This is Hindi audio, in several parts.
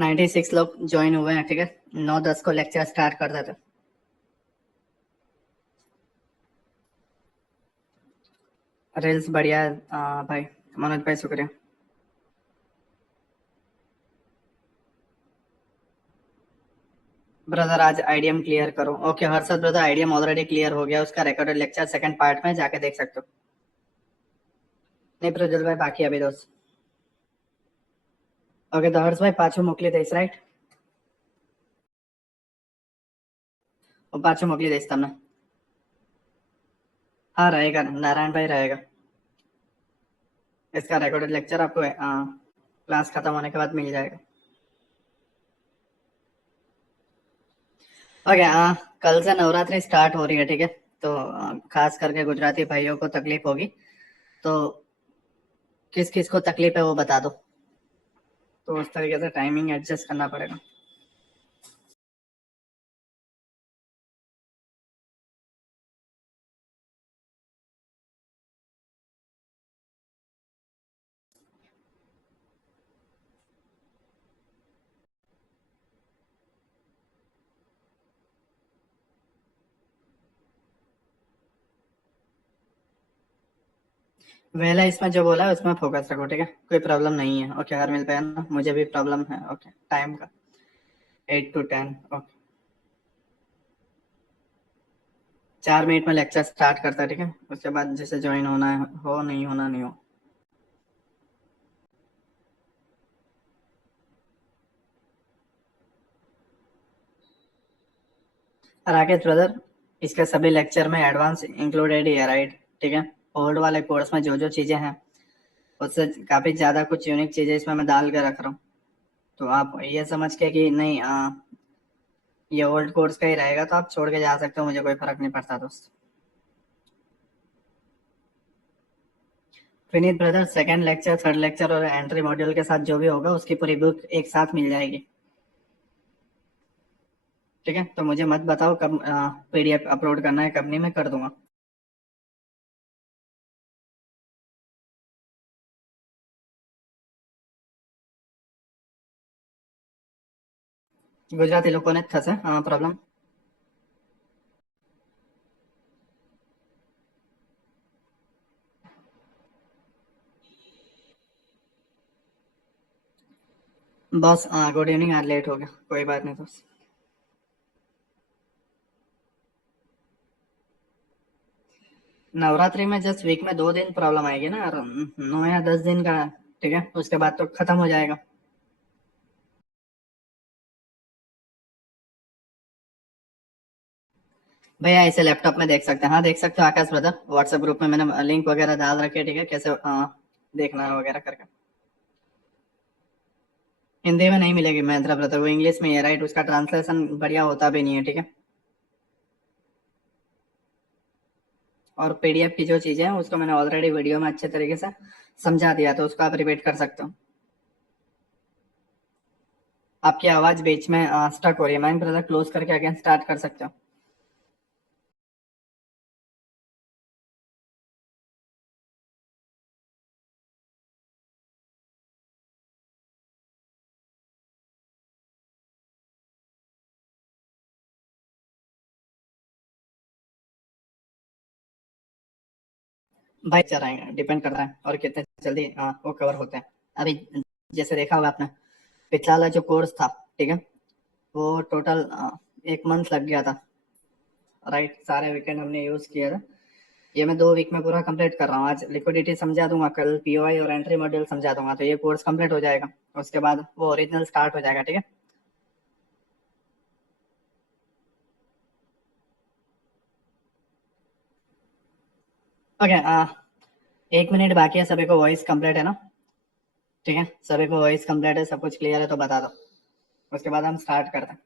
96 लोग ज्वाइन हुए हैं, ठीक है। 9:10 को लेक्चर स्टार्ट कर देते। रील्स बढ़िया है भाई मनोज भाई, शुक्रिया। ब्रदर आज आईडीएम क्लियर करो। Okay Harshad brother, IDM already clear हो गया, उसका रिकॉर्डेड लेक्चर सेकंड पार्ट में जाके देख सकते हो। नहीं प्रज्वल भाई बाकी अभी दोस्त। ओके तो हर्ष भाई पाछू मोकली दईस राइट, वो पाछू मोकली दईस तमने। हाँ रहेगा, नारायण भाई रहेगा। इसका रिकॉर्डेड लेक्चर आपको क्लास खत्म होने के बाद मिल जाएगा। ओके कल से नवरात्रि स्टार्ट हो रही है, ठीक है। तो खास करके गुजराती भाइयों को तकलीफ होगी, तो किस किस को तकलीफ है वो बता दो, तो उस तरीके से टाइमिंग एडजस्ट करना पड़ेगा। वेला इसमें जो बोला है उसमें फोकस रखो, ठीक है। कोई प्रॉब्लम नहीं है। ओके हर मिल पाया ना, मुझे भी प्रॉब्लम है। ओके टाइम का 8 to 10। ओके 4 मिनट में लेक्चर स्टार्ट करता है, ठीक है। उसके बाद जिसे ज्वाइन होना है हो, नहीं होना नहीं हो। राकेश ब्रदर, इसके सभी लेक्चर में एडवांस इंक्लूडेड ही है राइट, ठीक है। ओल्ड वाले कोर्स में जो जो चीजें हैं उससे काफी ज्यादा कुछ यूनिक चीजें इसमें मैं डाल के रख रहा हूँ। तो आप ये समझ के कि नहीं ये ओल्ड कोर्स का ही रहेगा तो आप छोड़ के जा सकते हो, मुझे कोई फर्क नहीं पड़ता दोस्त। Vineet brother second lecture, third lecture और एंट्री मॉड्यूल के साथ जो भी होगा उसकी पूरी बुक एक साथ मिल जाएगी, ठीक है। तो मुझे मत बताओ कब पीडीएफ अपलोड करना है, कब नहीं, मैं कर दूंगा। गुजराती लोगों ने थसे प्रॉब्लम। बॉस गुड इवनिंग, आज लेट हो गया, कोई बात नहीं दोस्त। नवरात्रि में जस्ट वीक में 2 दिन प्रॉब्लम आएगी ना, और 9 या 10 दिन का, ठीक है। उसके बाद तो खत्म हो जाएगा। भैया इसे लैपटॉप में देख सकते हैं, हाँ देख सकते हो आकाश ब्रदर, व्हाट्सएप ग्रुप में मैंने लिंक वगैरह डाल रखे है, ठीक है। कैसे देखना है वगैरह करके। हिंदी में नहीं मिलेगी महेंद्र ब्रदर, वो इंग्लिश में ही है राइट, उसका ट्रांसलेशन बढ़िया होता भी नहीं है, ठीक है। और पीडीएफ की जो चीजें हैं उसको मैंने ऑलरेडी वीडियो में अच्छे तरीके से समझा दिया, तो उसको आप रिपीट कर सकते हो। आपकी आवाज बीच में स्टक हो रही है, मयंक ब्रदर क्लोज करके अगेन स्टार्ट कर सकते हो। भाई चल रहे हैं, डिपेंड कर रहा है और कितने जल्दी वो कवर होते हैं। अभी जैसे देखा होगा आपने, पिछला वाला जो कोर्स था, ठीक है, वो टोटल 1 मंथ लग गया था राइट, सारे वीकेंड हमने यूज किया था। ये मैं 2 वीक में पूरा कंप्लीट कर रहा हूँ। आज लिक्विडिटी समझा दूंगा, कल पीओआई और एंट्री मॉड्यूल समझा दूंगा, तो ये कोर्स कंप्लीट हो जाएगा। उसके बाद वो ओरिजिनल स्टार्ट हो जाएगा, ठीक है। ओके 1 मिनट बाकी है, सभी को वॉइस कंप्लीट है ना, ठीक है। सभी को वॉइस कंप्लीट है, सब कुछ क्लियर है तो बता दो, उसके बाद हम स्टार्ट करते हैं।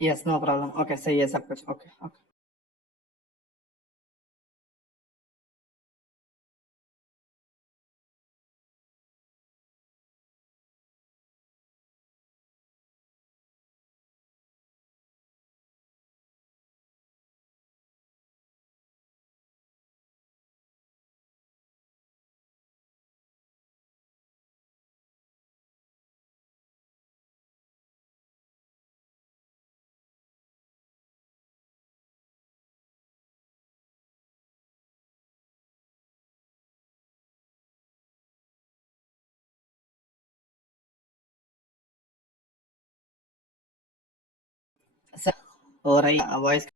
यस नो प्रॉब्लम, ओके सही है सब कुछ, ओके ओके। सर हो रही वॉइस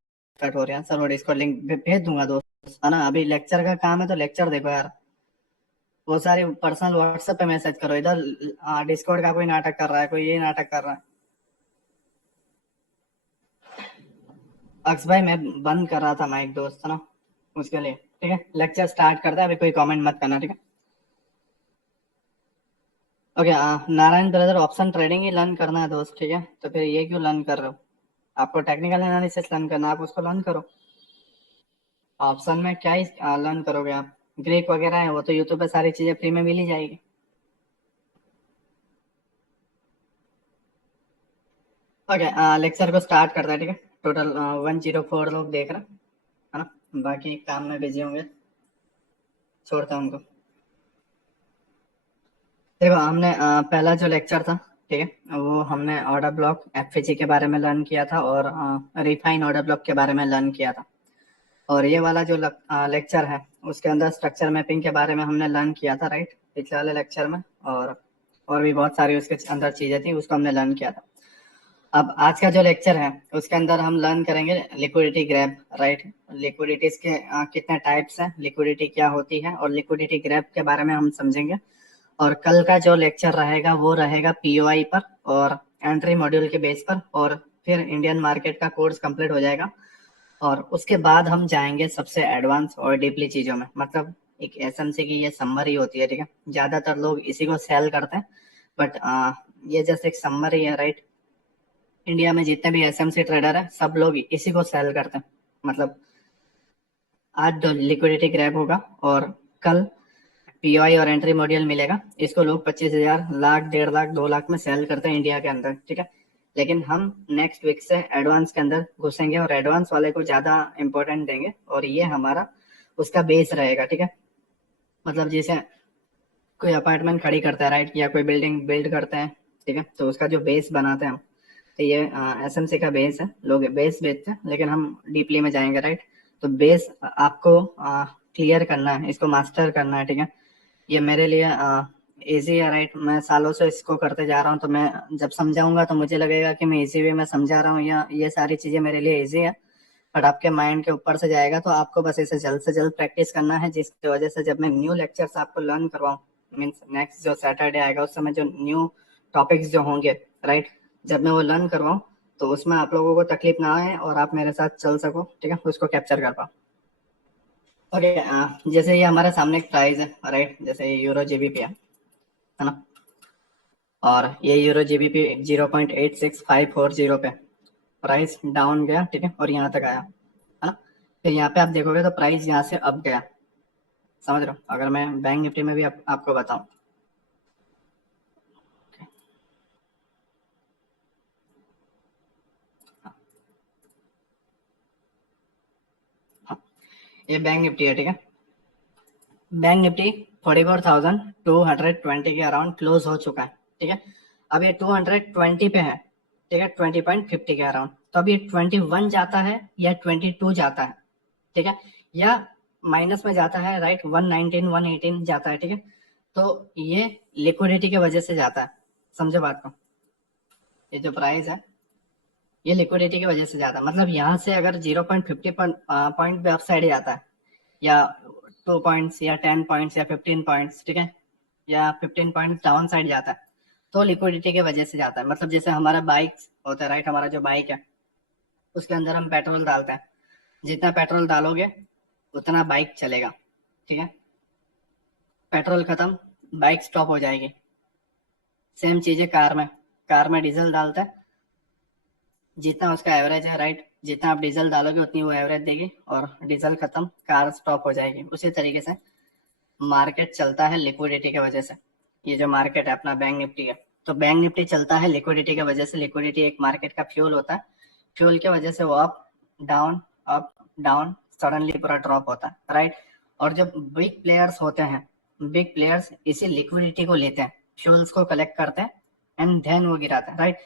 कट हो रहा है सर, वो डिस्कॉर्ड लिंक भेज दूंगा दोस्त, है ना। अभी लेक्चर का काम है तो लेक्चर देखो यार, वो सारे पर्सनल व्हाट्सएप पे मैसेज करो, इधर डिस्कॉर्ड का कोई नाटक कर रहा है, कोई ये नाटक कर रहा है। अक्स भाई मैं बंद कर रहा था माइक दोस्त, है ना, उसके लिए। ठीक है, लेक्चर स्टार्ट करता है, अभी कोई कमेंट मत करना, ठीक है। Okay, Narayan brother option trading ही लर्न करना है दोस्त, ठीक है। तो फिर ये क्यों लर्न कर रहे हो? आपको टेक्निकल एनालिसिस लर्न करना है, आप उसको लर्न करो। ऑप्शन में क्या ही लर्न करोगे आप? ग्रीक वगैरह है, वो तो यूट्यूब पे सारी चीजें फ्री में मिल ही जाएगी। ओके, लेक्चर को स्टार्ट करता है, ठीक है। टोटल 104 लोग देख रहे हैं, है ना। बाकी काम में बिजी होंगे, छोड़ता हूँ उनको। देखो हमने पहला जो लेक्चर था, ठीक है, वो हमने ऑर्डर ब्लॉक एफएजी के बारे में लर्न किया था, और रिफाइन ऑर्डर ब्लॉक के बारे में लर्न किया था। और ये वाला जो लेक्चर है, उसके अंदर स्ट्रक्चर मैपिंग के बारे में हमने लर्न किया था, राइट, पिछले वाले लेक्चर में। और भी बहुत सारी उसके अंदर चीजें थी, उसको हमने लर्न किया था। अब आज का जो लेक्चर है, उसके अंदर हम लर्न करेंगे लिक्विडिटी ग्रैब, राइट। लिक्विडिटीज के कितने टाइप्स हैं, लिक्विडिटी क्या होती है, और लिक्विडिटी ग्रैब के बारे में हम समझेंगे। और कल का जो लेक्चर रहेगा वो रहेगा पीओआई पर और एंट्री मॉड्यूल के बेस पर, और फिर इंडियन मार्केट का कोर्स कंप्लीट हो जाएगा। और उसके बाद हम जाएंगे सबसे एडवांस और डीपली चीजों में, मतलब एक एसएमसी की ये समरी होती है, ठीक है। ज्यादातर लोग इसी को सेल करते हैं, बट ये जैसे एक समरी है, राइट। इंडिया में जितने भी एसएमसी ट्रेडर है, सब लोग इसी को सेल करते हैं। मतलब आज लिक्विडिटी ग्रैब होगा, और कल पीओआई और एंट्री मॉड्यूल मिलेगा। इसको लोग 25,000, लाख, 1.5 लाख, 2 लाख में सेल करते हैं इंडिया के अंदर, ठीक है। लेकिन हम नेक्स्ट वीक से एडवांस के अंदर घुसेंगे, और एडवांस वाले को ज्यादा इंपॉर्टेंट देंगे, और ये हमारा उसका बेस रहेगा, ठीक है। मतलब जैसे कोई अपार्टमेंट खड़ी करता है, राइट, या कोई बिल्डिंग बिल्ड करते हैं, ठीक है, तो उसका जो बेस बनाते हैं हम, तो ये एसएमसी का बेस है। लोग बेस बेचते हैं, लेकिन हम डीपली में जाएंगे, राइट। तो बेस आपको क्लियर करना है, इसको मास्टर करना है, ठीक है। ये मेरे लिए इजी है, राइट। मैं सालों से इसको करते जा रहा हूँ, तो मैं जब समझाऊंगा तो मुझे लगेगा कि मैं इजी वे में समझा रहा हूँ, या ये सारी चीजें मेरे लिए इजी है। बट आपके माइंड के ऊपर से जाएगा, तो आपको बस इसे जल्द से जल्द प्रैक्टिस करना है, जिसकी वजह से जब मैं न्यू लेक्चर्स आपको लर्न करवाऊँ, मीन्स नेक्स्ट जो सैटरडे आएगा, उस समय जो न्यू टॉपिक्स जो होंगे, राइट, जब मैं वो लर्न करवाऊँ, तो उसमें आप लोगों को तकलीफ ना आए, और आप मेरे साथ चल सको, ठीक है, उसको कैप्चर कर पाओ। ओके, जैसे ये हमारे सामने एक प्राइस है, राइट, जैसे ये यूरो जीबीपी है ना। और ये यूरो जीबीपी 0.86540 पे प्राइस डाउन गया, ठीक है, और यहाँ तक आया, है ना। फिर यहाँ पे आप देखोगे तो प्राइस यहाँ से अप गया, समझ रहे हो। अगर मैं बैंक निफ्टी में भी आपको बताऊं, हाँ, ये बैंक निफ्टी है, ठीक है। बैंक निफ्टी 44,220 के अराउंड क्लोज हो चुका है, ठीक है। अब ये 220 पे है, ठीक है, 20.50 के अराउंड। तो अब ये 21 जाता है या 22 जाता है, ठीक है, या माइनस में जाता है, राइट, 119 118 जाता है, ठीक है। तो ये लिक्विडिटी की वजह से जाता है, समझे बात को। ये जो प्राइस है, ये लिक्विडिटी की वजह से जाता है। मतलब यहाँ से अगर 0.50 पॉइंट पे अप साइड जाता है, या 2 पॉइंट्स या 10 पॉइंट्स या 15 पॉइंट्स, ठीक है, या 15 पॉइंट्स डाउन साइड जाता है, तो लिक्विडिटी की वजह से जाता है। मतलब जैसे हमारा बाइक होता है, राइट, हमारा जो बाइक है, उसके अंदर हम पेट्रोल डालते हैं। जितना पेट्रोल डालोगे उतना बाइक चलेगा, ठीक है। पेट्रोल खत्म, बाइक स्टॉप हो जाएगी। सेम चीज है कार में। कार में डीजल डालते हैं, जितना उसका एवरेज है, राइट, जितना आप डीजल डालोगे उतनी वो एवरेज देगी, और डीजल खत्म, कार स्टॉप हो जाएगी। उसी तरीके से मार्केट चलता है लिक्विडिटी की वजह से। ये जो मार्केट है अपना बैंक निफ्टी है, तो बैंक निफ्टी चलता है लिक्विडिटी की वजह से। लिक्विडिटी एक मार्केट का फ्यूल होता है, फ्यूल की वजह से वो डाउन अप डाउन सडनली पूरा ड्रॉप होता है, राइट। और जो बिग प्लेयर्स होते हैं, बिग प्लेयर्स इसी लिक्विडिटी को लेते हैं, फ्यूल्स को कलेक्ट करते हैं, एंड देन वो गिराते हैं, राइट।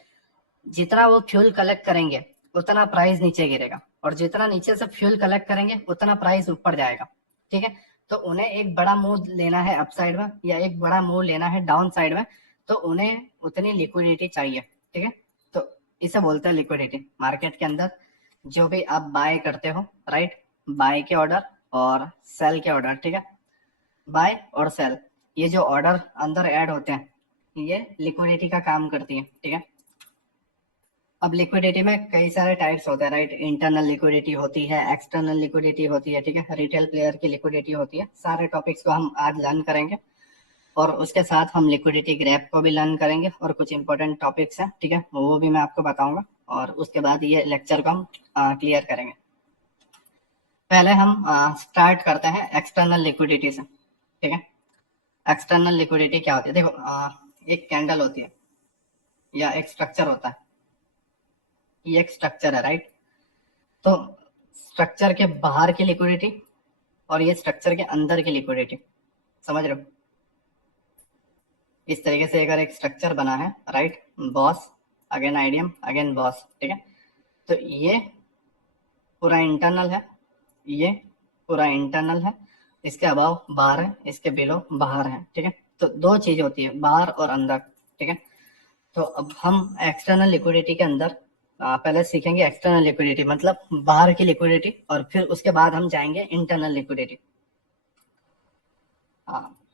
जितना वो फ्यूल कलेक्ट करेंगे उतना प्राइस नीचे गिरेगा, और जितना नीचे से फ्यूल कलेक्ट करेंगे उतना प्राइस ऊपर जाएगा, ठीक है। तो उन्हें एक बड़ा मूव लेना है अपसाइड में, या एक बड़ा मूव लेना है डाउन साइड में, तो उन्हें उतनी लिक्विडिटी चाहिए, ठीक है। तो इसे बोलते हैं लिक्विडिटी। मार्केट के अंदर जो भी आप बाय करते हो, राइट, बाय के ऑर्डर और सेल के ऑर्डर, ठीक है, बाय और सेल, ये जो ऑर्डर अंदर ऐड होते हैं ये लिक्विडिटी का काम करती है, ठीक है। अब लिक्विडिटी में कई सारे टाइप्स होते हैं, राइट, इंटरनल लिक्विडिटी होती है, एक्सटर्नल लिक्विडिटी होती है, ठीक है, रिटेल प्लेयर की लिक्विडिटी होती है। सारे टॉपिक्स को हम आज लर्न करेंगे और उसके साथ हम लिक्विडिटी ग्रैप को भी लर्न करेंगे और कुछ इंपॉर्टेंट टॉपिक्स हैं, ठीक है, वो भी मैं आपको बताऊंगा और उसके बाद ये लेक्चर को हम क्लियर करेंगे। पहले हम स्टार्ट करते हैं एक्सटर्नल लिक्विडिटी से, ठीक है। एक्सटर्नल लिक्विडिटी क्या होती है? देखो, एक कैंडल होती है या एक स्ट्रक्चर होता है, ये एक स्ट्रक्चर है, राइट। तो स्ट्रक्चर के बाहर की लिक्विडिटी और ये स्ट्रक्चर के अंदर की लिक्विडिटी, समझ रहे हो? इस तरीके से अगर एक स्ट्रक्चर बना है, right, boss again idiom again boss, ठीक है, तो ये पूरा इंटरनल है, ये पूरा इंटरनल है, इसके अबाव बाहर है, इसके बिलो बाहर है, ठीक है। तो दो चीज होती है, बाहर और अंदर, ठीक है। तो अब हम एक्सटर्नल लिक्विडिटी के अंदर पहले सीखेंगे एक्सटर्नल लिक्विडिटी मतलब बाहर की लिक्विडिटी और फिर उसके बाद हम जाएंगे internal liquidity.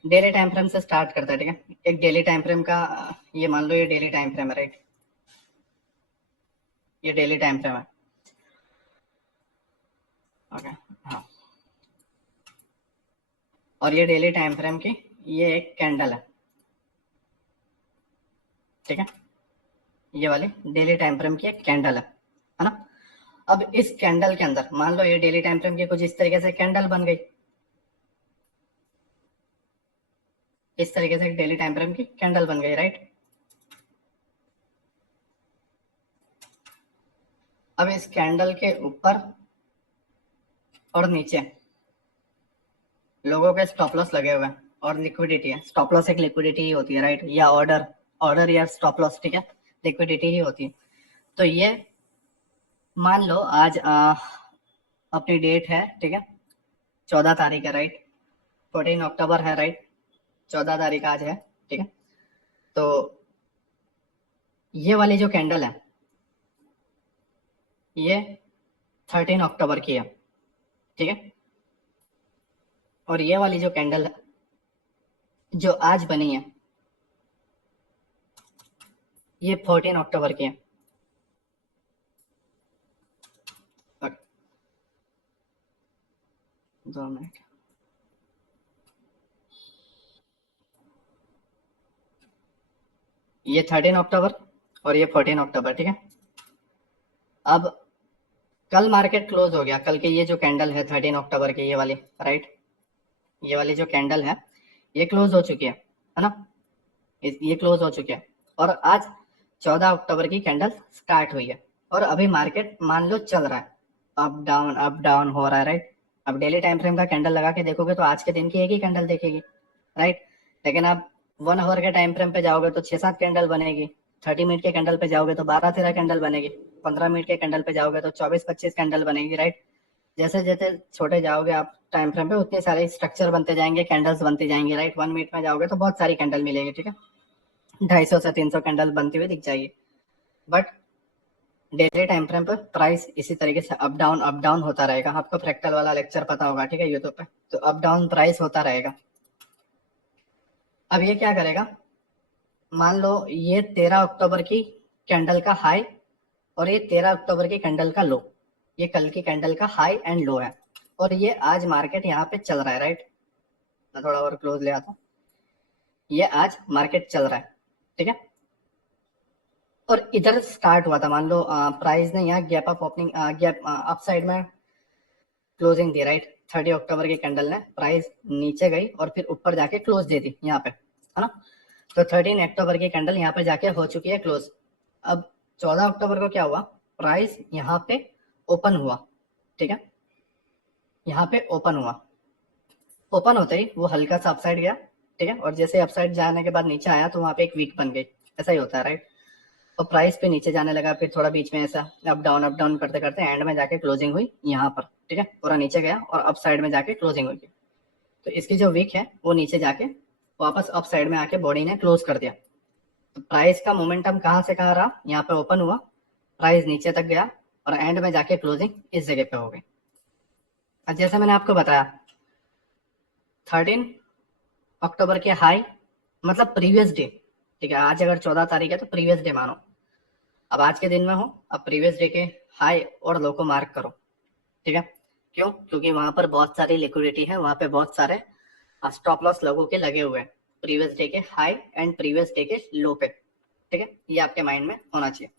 Daily time frame से स्टार्ट करता है, ठीक है। एक डेली टाइम फ्रेम का ये मान लो, ये डेली टाइम फ्रेम है, राइट, ये डेली टाइम फ्रेम है, ओके, हाँ। और ये डेली टाइम फ्रेम की ये एक कैंडल है, ठीक है, ये वाली डेली टाइम फ्रेम की एक कैंडल है ना। अब इस कैंडल के अंदर मान लो ये डेली टाइम फ्रेम की कुछ इस तरीके से कैंडल बन गई, इस तरीके से एक डेली टाइम फ्रेम की कैंडल बन गई, राइट। अब इस कैंडल के ऊपर और नीचे लोगों के स्टॉप लॉस लगे हुए हैं और लिक्विडिटी है। स्टॉप लॉस एक लिक्विडिटी ही होती है, राइट, या ऑर्डर, ऑर्डर या स्टॉप लॉस, ठीक है, लिक्विडिटी ही होती है। तो ये मान लो आज अपनी डेट है, ठीक है, 14 तारीख है, राइट, 14 अक्टूबर है, राइट, 14 तारीख आज है, ठीक है। तो ये वाली जो कैंडल है ये 13 अक्टूबर की है, ठीक है। और ये वाली जो कैंडल है जो आज बनी है ये 14 अक्टूबर की है, ओके, 2 मिनट। ये 13 अक्टूबर और ये 14 अक्टूबर, ठीक है। अब कल मार्केट क्लोज हो गया, कल की ये जो कैंडल है 13 अक्टूबर की, ये वाली, राइट, ये वाली जो कैंडल है ये क्लोज हो चुकी है ना, ये क्लोज हो चुकी है। और आज 14 अक्टूबर की कैंडल स्टार्ट हुई है और अभी मार्केट मान लो चल रहा है, अप डाउन हो रहा है, राइट। अब डेली टाइम फ्रेम का कैंडल लगा के देखोगे तो आज के दिन की एक ही कैंडल देखेगी, राइट। लेकिन आप 1 आवर के टाइम फ्रेम पे जाओगे तो 6-7 कैंडल बनेगी, 30 मिनट के कैंडल पे जाओगे तो 12-13 कैंडल बनेगी, 15 मिनट के कैंडल पे जाओगे तो 24-25 कैंडल बनेगी, राइट। जैसे जैसे छोटे जाओगे आप टाइम फ्रेम पे उतने सारे स्ट्रक्चर बनते जाएंगे, कैंडल्स बनते जाएंगे, राइट। 1 मिनट में जाओगे तो बहुत सारी कैंडल मिलेगी, ठीक है, 250 से 300 कैंडल बनती हुई दिख जाएगी। बट डेली टाइम फ्रेम पर प्राइस इसी तरीके से अप डाउन होता रहेगा। आपको फ्रैक्टल वाला लेक्चर पता होगा, ठीक है, यूट्यूब पे, तो अप डाउन प्राइस होता रहेगा। अब ये क्या करेगा, मान लो ये 13 अक्टूबर की कैंडल का हाई और ये 13 अक्टूबर की कैंडल का लो, ये कल की कैंडल का हाई एंड लो है और ये आज मार्केट यहाँ पे चल रहा है, राइट। मैं थोड़ा और क्लोज ले आता हूँ, ये आज मार्केट चल रहा है, ठीक है। और इधर स्टार्ट हुआ था, मान लो प्राइस ने यहाँ gap up opening, gap up side में क्लोजिंग दी, राइट। 30 अक्टूबर की कैंडल ने प्राइस नीचे गई और फिर ऊपर जाके क्लोज दे दी यहाँ पे, है ना। तो 13 अक्टूबर की कैंडल यहाँ पे जाके हो चुकी है क्लोज। अब 14 अक्टूबर को क्या हुआ, प्राइस यहाँ पे ओपन हुआ, ठीक है, यहाँ पे ओपन हुआ, ओपन होते ही वो हल्का सा अपसाइड गया, ठीक है, और जैसे अपसाइड जाने के बाद नीचे आया तो वहाँ पे एक वीक बन गई, ऐसा ही होता है, राइट। और प्राइस पे नीचे जाने लगा, फिर थोड़ा बीच में ऐसा अप डाउन करते करते एंड में जाके क्लोजिंग हुई यहाँ पर, ठीक है, पूरा नीचे गया और अप साइड में जाके क्लोजिंग हुई। तो इसकी जो वीक है वो नीचे जाके वापस अप साइड में आके बॉडी ने क्लोज कर दिया। तो प्राइस का मोमेंटम कहाँ से कहाँ रहा, यहाँ पे ओपन हुआ, प्राइस नीचे तक गया और एंड में जाके क्लोजिंग इस जगह पे हो गई। अब जैसे मैंने आपको बताया 13 अक्टूबर के हाई मतलब प्रीवियस डे, ठीक है, आज अगर 14 तारीख है तो प्रीवियस डे मानो। अब आज के दिन में हो, अब प्रीवियस डे के हाई और लो को मार्क करो, ठीक है। क्यों? क्योंकि वहां पर बहुत सारी लिक्विडिटी है, वहां पे बहुत सारे स्टॉप लॉस लोगों के लगे हुए हैं प्रीवियस डे के हाई एंड प्रीवियस डे के लो पे, ठीक है। ये आपके माइंड में होना चाहिए।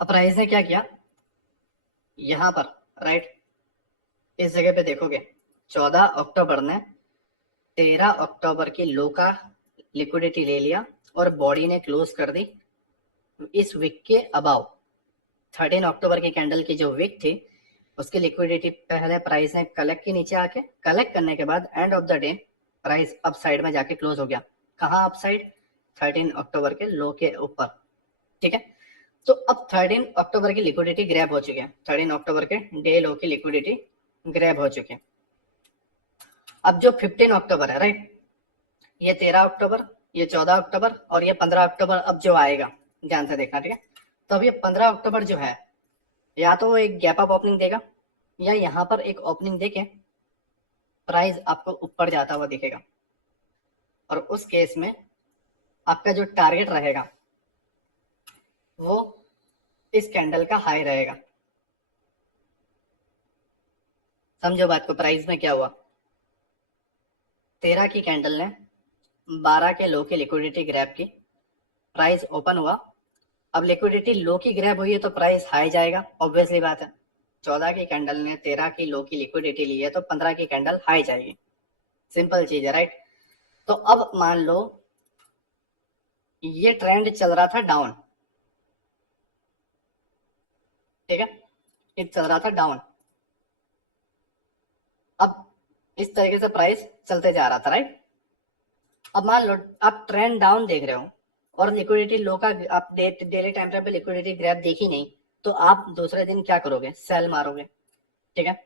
अब प्राइस ने क्या किया यहां पर, राइट, इस जगह पे देखोगे 14 अक्टूबर ने 13 अक्टूबर की लो का लिक्विडिटी ले लिया और बॉडी ने क्लोज कर दी इस वीक के अबाव। 13 अक्टूबर की कैंडल की जो वीक थी उसकी लिक्विडिटी पहले प्राइस ने कलेक्ट की, नीचे आके कलेक्ट करने के बाद end of the day price up side में जाके क्लोज हो गया। कहाँ अप साइड? 13 अक्टूबर के लो के ऊपर, ठीक है। तो अब 13 अक्टूबर की लिक्विडिटी ग्रैब हो चुकी है, 13 अक्टूबर के डे लो की लिक्विडिटी ग्रैब हो चुकी है। अब जो 15 अक्टूबर है, राइट, ये 13 अक्टूबर, ये 14 अक्टूबर और ये 15 अक्टूबर अब जो आएगा, ध्यान से देखना, ठीक है। तो अब ये 15 अक्टूबर जो है या तो वो एक गैप अप ओपनिंग देगा या यहाँ पर एक ओपनिंग देके प्राइस आपको ऊपर जाता हुआ दिखेगा, और उस केस में आपका जो टारगेट रहेगा वो इस कैंडल का हाई रहेगा। समझो बात को, प्राइस में क्या हुआ, 13 की कैंडल ने 12 के लो की लिक्विडिटी ग्रैब की, प्राइस ओपन हुआ। अब लिक्विडिटी लो की ग्रैब हुई है तो प्राइस हाई जाएगा, ऑब्वियसली बात है। 14 की कैंडल ने 13 की लो की लिक्विडिटी ली है तो 15 की कैंडल हाई जाएगी, सिंपल चीज है, राइट। तो अब मान लो ये ट्रेंड चल रहा था डाउन, ठीक है, ये चल रहा था डाउन। अब इस तरीके से प्राइस चलते जा रहा था, राइट। अब मान लो आप ट्रेंड डाउन देख रहे हो और लिक्विडिटी लो का आप डेली टाइम फ्रेम पे लिक्विडिटी ग्रैब देखी नहीं, तो आप दूसरे दिन क्या करोगे? सेल मारोगे, ठीक है,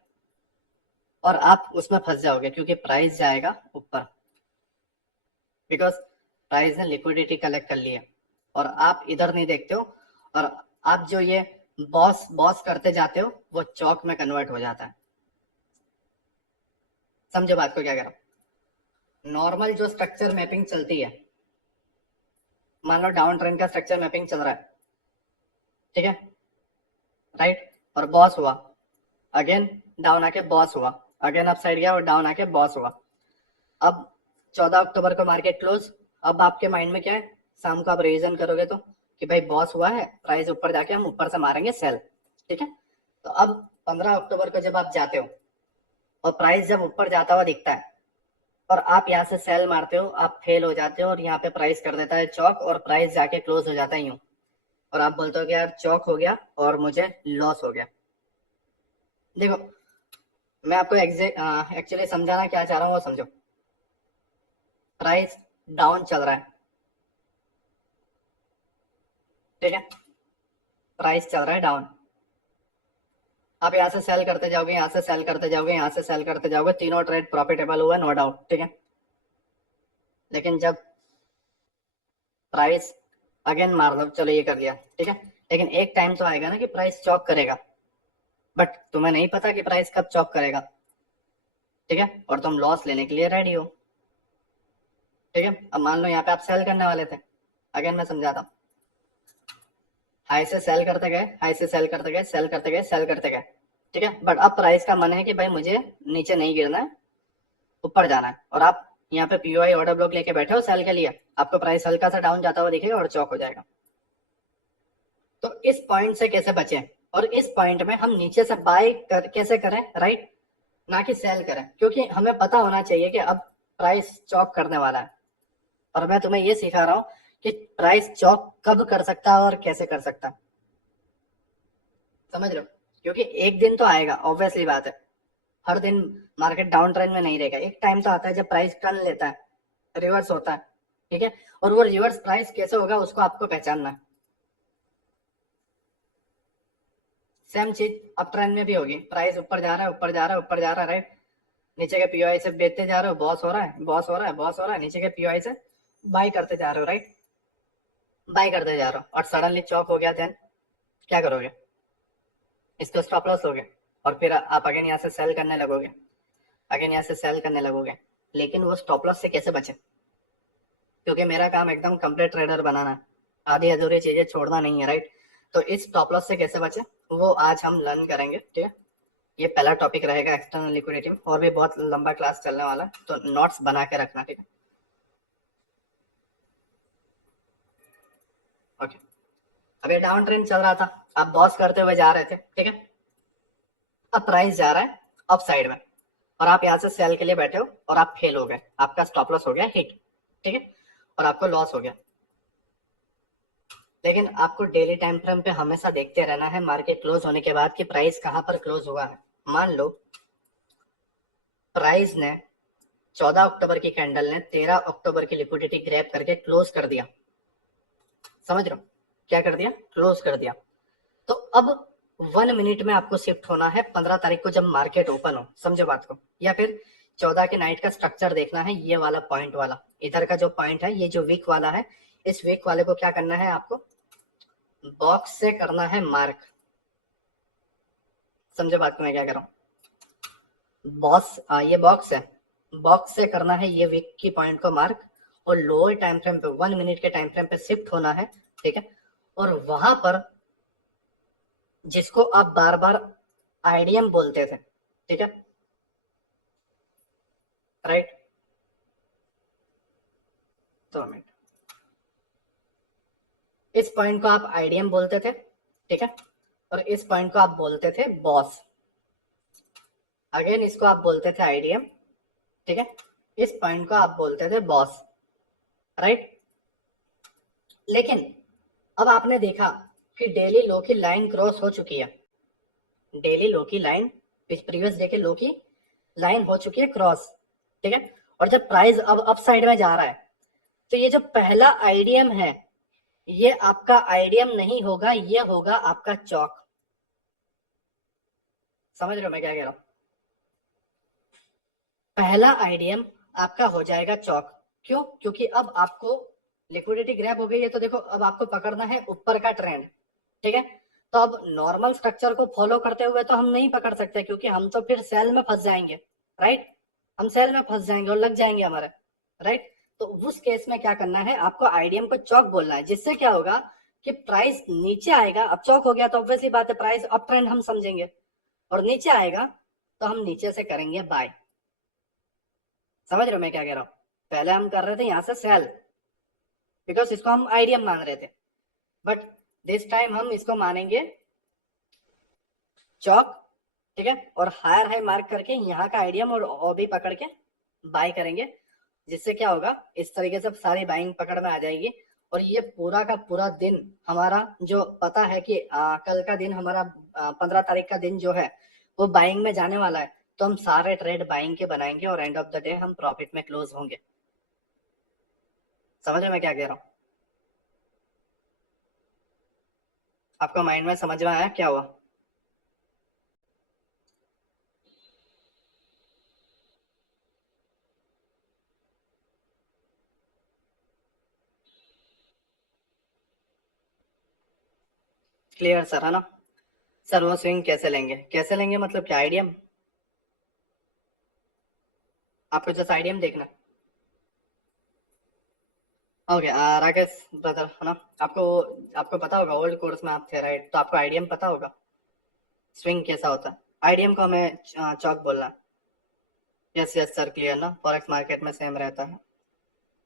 और आप उसमें फंस जाओगे क्योंकि प्राइस जाएगा ऊपर, बिकॉज प्राइस ने लिक्विडिटी कलेक्ट कर ली है और आप इधर नहीं देखते हो, और आप जो ये बॉस बॉस करते जाते हो वो चौक में कन्वर्ट हो जाता है। समझो बात को क्या कह रहा हूं। नॉर्मल जो स्ट्रक्चर मैपिंग चलती है, मान लो डाउन ट्रेंड का स्ट्रक्चर मैपिंग चल रहा है, ठीक है, राइट, और बॉस हुआ, अगेन डाउन आके बॉस हुआ, अगेन अप साइड गया और डाउन आके बॉस हुआ। अब 14 अक्टूबर को मार्केट क्लोज, अब आपके माइंड में क्या है? शाम को आप रिवीजन करोगे तो कि भाई बॉस हुआ है, प्राइस ऊपर जाके हम ऊपर से मारेंगे सेल, ठीक है। तो अब 15 अक्टूबर को जब आप जाते हो और प्राइस जब ऊपर जाता हुआ दिखता है और आप यहाँ से सेल मारते हो, आप फेल हो जाते हो और यहाँ पे प्राइस कर देता है चौक और प्राइस जाके क्लोज हो जाता है यूं, और आप बोलते हो कि यार चौक हो गया और मुझे लॉस हो गया। देखो मैं आपको एक्चुअली समझाना क्या चाह रहा हूँ वो समझो। प्राइस डाउन चल रहा है, ठीक है, प्राइस चल रहा है डाउन, आप यहाँ से सेल करते जाओगे, यहाँ से सेल करते जाओगे, यहाँ से सेल करते जाओगे, तीनों ट्रेड प्रॉफिटेबल हुआ, नो डाउट, ठीक है। लेकिन जब प्राइस अगेन मार लो, चलो ये कर लिया, ठीक है, लेकिन एक टाइम तो आएगा ना कि प्राइस चॉक करेगा, बट तुम्हें नहीं पता कि प्राइस कब चॉक करेगा, ठीक है, और तुम लॉस लेने के लिए रेडी हो, ठीक है। अब मान लो यहाँ पे आप सेल करने वाले थे, अगेन मैं समझाता हूँ, हाई से सेल करते गए, हाई से सेल करते गए, सेल करते गए, सेल करते गए, ठीक है, बट अब प्राइस का मन है कि भाई मुझे नीचे नहीं गिरना है, ऊपर जाना है, और आप यहाँ पे पीओआई ऑर्डर ब्लॉक लेके बैठे हो सेल के लिए, आपको प्राइस हल्का सा डाउन जाता हुआ दिखेगा और चौक हो जाएगा। तो इस पॉइंट से कैसे बचें, और इस पॉइंट में हम नीचे से बाय कैसे करें, राइट, ना कि सेल करें, क्योंकि हमें पता होना चाहिए कि अब प्राइस चौक करने वाला है, और मैं तुम्हें ये सिखा रहा हूं कि प्राइस चौक कब कर सकता है और कैसे कर सकता है, समझ रहे हो। क्योंकि एक दिन तो आएगा, ऑब्वियसली बात है, हर दिन मार्केट डाउन ट्रेंड में नहीं रहेगा, एक टाइम तो आता है जब प्राइस टर्न लेता है, रिवर्स होता है, ठीक है, और वो रिवर्स प्राइस कैसे होगा उसको आपको पहचानना है। सेम चीज अप ट्रेंड में भी होगी, प्राइस ऊपर जा रहा है, ऊपर जा रहा है, ऊपर जा रहा है, राइट, नीचे के पीओआई से बेचते जा रहे हो, बॉस हो रहा है, बॉस हो रहा है, बॉस हो रहा है, नीचे के पीओआई से बाई करते जा रहे हो, राइट। बाय करते जा रहे हो और सडनली चौक हो गया, देन क्या करोगे? इसको स्टॉप लॉस लोगे और फिर आप अगेन यहाँ से सेल करने लगोगे, अगेन यहाँ से सेल करने लगोगे। लेकिन वो स्टॉप लॉस से कैसे बचे? क्योंकि मेरा काम एकदम कंप्लीट ट्रेडर बनाना है, आधी अधूरी चीजें छोड़ना नहीं है, राइट? तो इस स्टॉप लॉस से कैसे बचे वो आज हम लर्न करेंगे, ठीक है? ये पहला टॉपिक रहेगा एक्सटर्नल लिक्विडिटी में, और भी बहुत लंबा क्लास चलने वाला है, तो नोट्स बना के रखना, ठीक है? ओके। अब ये डाउन ट्रेंड चल रहा था, आप बॉस करते हुए जा रहे थे, ठीक है? अब प्राइस जा रहा है अप साइड में, और आप यहाँ से सेल के लिए बैठे हो और आप फेल हो गए, आपका स्टॉप लॉस हो गया हिट, ठीक है? और आपको लॉस हो गया। लेकिन आपको डेली टाइम फ्रेम पे हमेशा देखते रहना है मार्केट क्लोज होने के बाद कि प्राइस कहां पर क्लोज हुआ है। मान लो प्राइस ने 14 अक्टूबर की कैंडल ने 13 अक्टूबर की लिक्विडिटी ग्रैब करके क्लोज कर दिया, समझ रहे हो? क्या कर दिया? क्लोज कर दिया। तो अब 1 मिनट में आपको शिफ्ट होना है 15 तारीख को जब मार्केट ओपन हो, समझो बात को, या फिर 14 के नाइट का स्ट्रक्चर देखना है, ये वाला पॉइंट वाला, इधर का जो पॉइंट है, ये जो वीक वाला है, इस वीक वाले को क्या करना है आपको? बॉक्स से करना है मार्क। समझो बात को मैं क्या कर रहा हूँ? ये बॉक्स है, बॉक्स से करना है ये वीक की पॉइंट को मार्क, और लोअर टाइम फ्रेम पे 1 मिनट के टाइम फ्रेम पे शिफ्ट होना है, ठीक है? और वहां पर जिसको आप बार बार आईडीएम बोलते थे, ठीक है, राइट? तो मिनट, इस पॉइंट को आप आईडीएम बोलते थे, ठीक है? और इस पॉइंट को आप बोलते थे बॉस। अगेन इसको आप बोलते थे आईडीएम, ठीक है? इस पॉइंट को आप बोलते थे बॉस, राइट? लेकिन अब आपने देखा कि डेली लो की लाइन क्रॉस हो चुकी है, डेली लो की लाइन, प्रीवियस डे के लो की लाइन हो चुकी है क्रॉस, ठीक है? और जब प्राइस अब अप साइड में जा रहा है, तो ये जो पहला आईडीएम है, ये आपका आईडीएम नहीं होगा, ये होगा आपका चौक। समझ रहे हो मैं क्या कह रहा हूं? पहला आईडीएम आपका हो जाएगा चौक। क्यों? क्योंकि अब आपको लिक्विडिटी ग्रैब हो गई है, तो देखो अब आपको पकड़ना है ऊपर का ट्रेंड, ठीक है? तो अब नॉर्मल स्ट्रक्चर को फॉलो करते हुए तो हम नहीं पकड़ सकते, क्योंकि हम तो फिर सेल में फंस जाएंगे, राइट? हम सेल में फंस जाएंगे और लग जाएंगे हमारे, राइट? तो उस केस में क्या करना है, आपको आईडीएम को चौक बोलना है, जिससे क्या होगा कि प्राइस नीचे आएगा। अब चौक हो गया तो ऑब्वियसली बात है प्राइस अप ट्रेंड हम समझेंगे, और नीचे आएगा तो हम नीचे से करेंगे बाय। समझ रहे हो मैं क्या कह रहा हूँ? पहले हम कर रहे थे यहाँ से सेल, बिकॉज इसको हम आईडीएम मान रहे थे, बट दिस टाइम हम इसको मानेंगे चौक, ठीक है? और हायर हाई मार्क करके यहाँ का आईडीएम और ओबी पकड़ के बाय करेंगे, जिससे क्या होगा, इस तरीके से सारी बाइंग पकड़ में आ जाएगी। और ये पूरा का पूरा दिन हमारा जो पता है कि कल का दिन हमारा 15 तारीख का दिन जो है वो बाइंग में जाने वाला है, तो हम सारे ट्रेड बाइंग के बनाएंगे और एंड ऑफ द डे हम प्रॉफिट में क्लोज होंगे। समझ रहे मैं क्या कह रहा हूँ? आपका माइंड में समझ में आया क्या हुआ? क्लियर सर, है ना? सर वो स्विंग कैसे लेंगे, कैसे लेंगे मतलब क्या? आईडीएम, आपको जस्ट आईडीएम देखना। ओके, राकेश ब्रदर, है ना? आपको आपको पता होगा, ओल्ड कोर्स में आप थे, राइट? तो आपको आईडीएम पता होगा स्विंग कैसा होता है। आईडीएम को हमें चौक बोलना है। यस यस सर, क्लियर ना? फॉरेक्स मार्केट में सेम रहता है।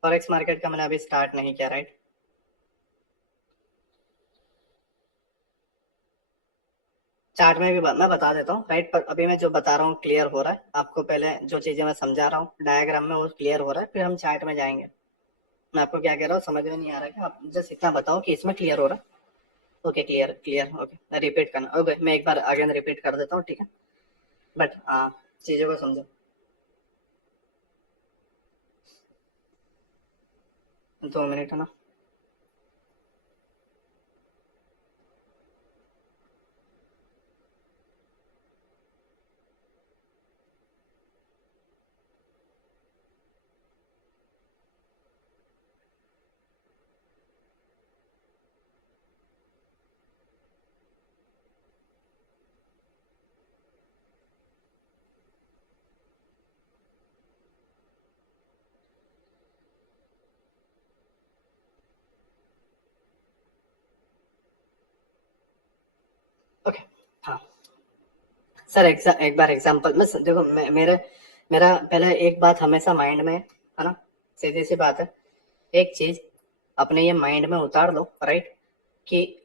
फॉरेक्स मार्केट का मैंने अभी स्टार्ट नहीं किया, राइट? चार्ट में भी मैं बता देता हूँ, राइट? पर अभी मैं जो बता रहा हूँ क्लियर हो रहा है आपको? पहले जो चीजें मैं समझा रहा हूँ डायग्राम में वो क्लियर हो रहा है, फिर हम चार्ट में जाएंगे। मैं आपको क्या कह रहा हूँ समझ में नहीं आ रहा है? आप जस्ट इतना बताओ कि इसमें क्लियर हो रहा है। Okay, clear clear, okay. Repeat करना, ओके? मैं एक बार अगेन रिपीट कर देता हूँ, ठीक है? बट चीजों को समझो। 2 मिनट, है ना? ओके। हाँ सर, एक बार एग्जांपल में देखो, मेरा पहले एक बात हमेशा माइंड में है ना, सीधी सी बात है, एक चीज अपने ये माइंड में उतार लो, राइट, कि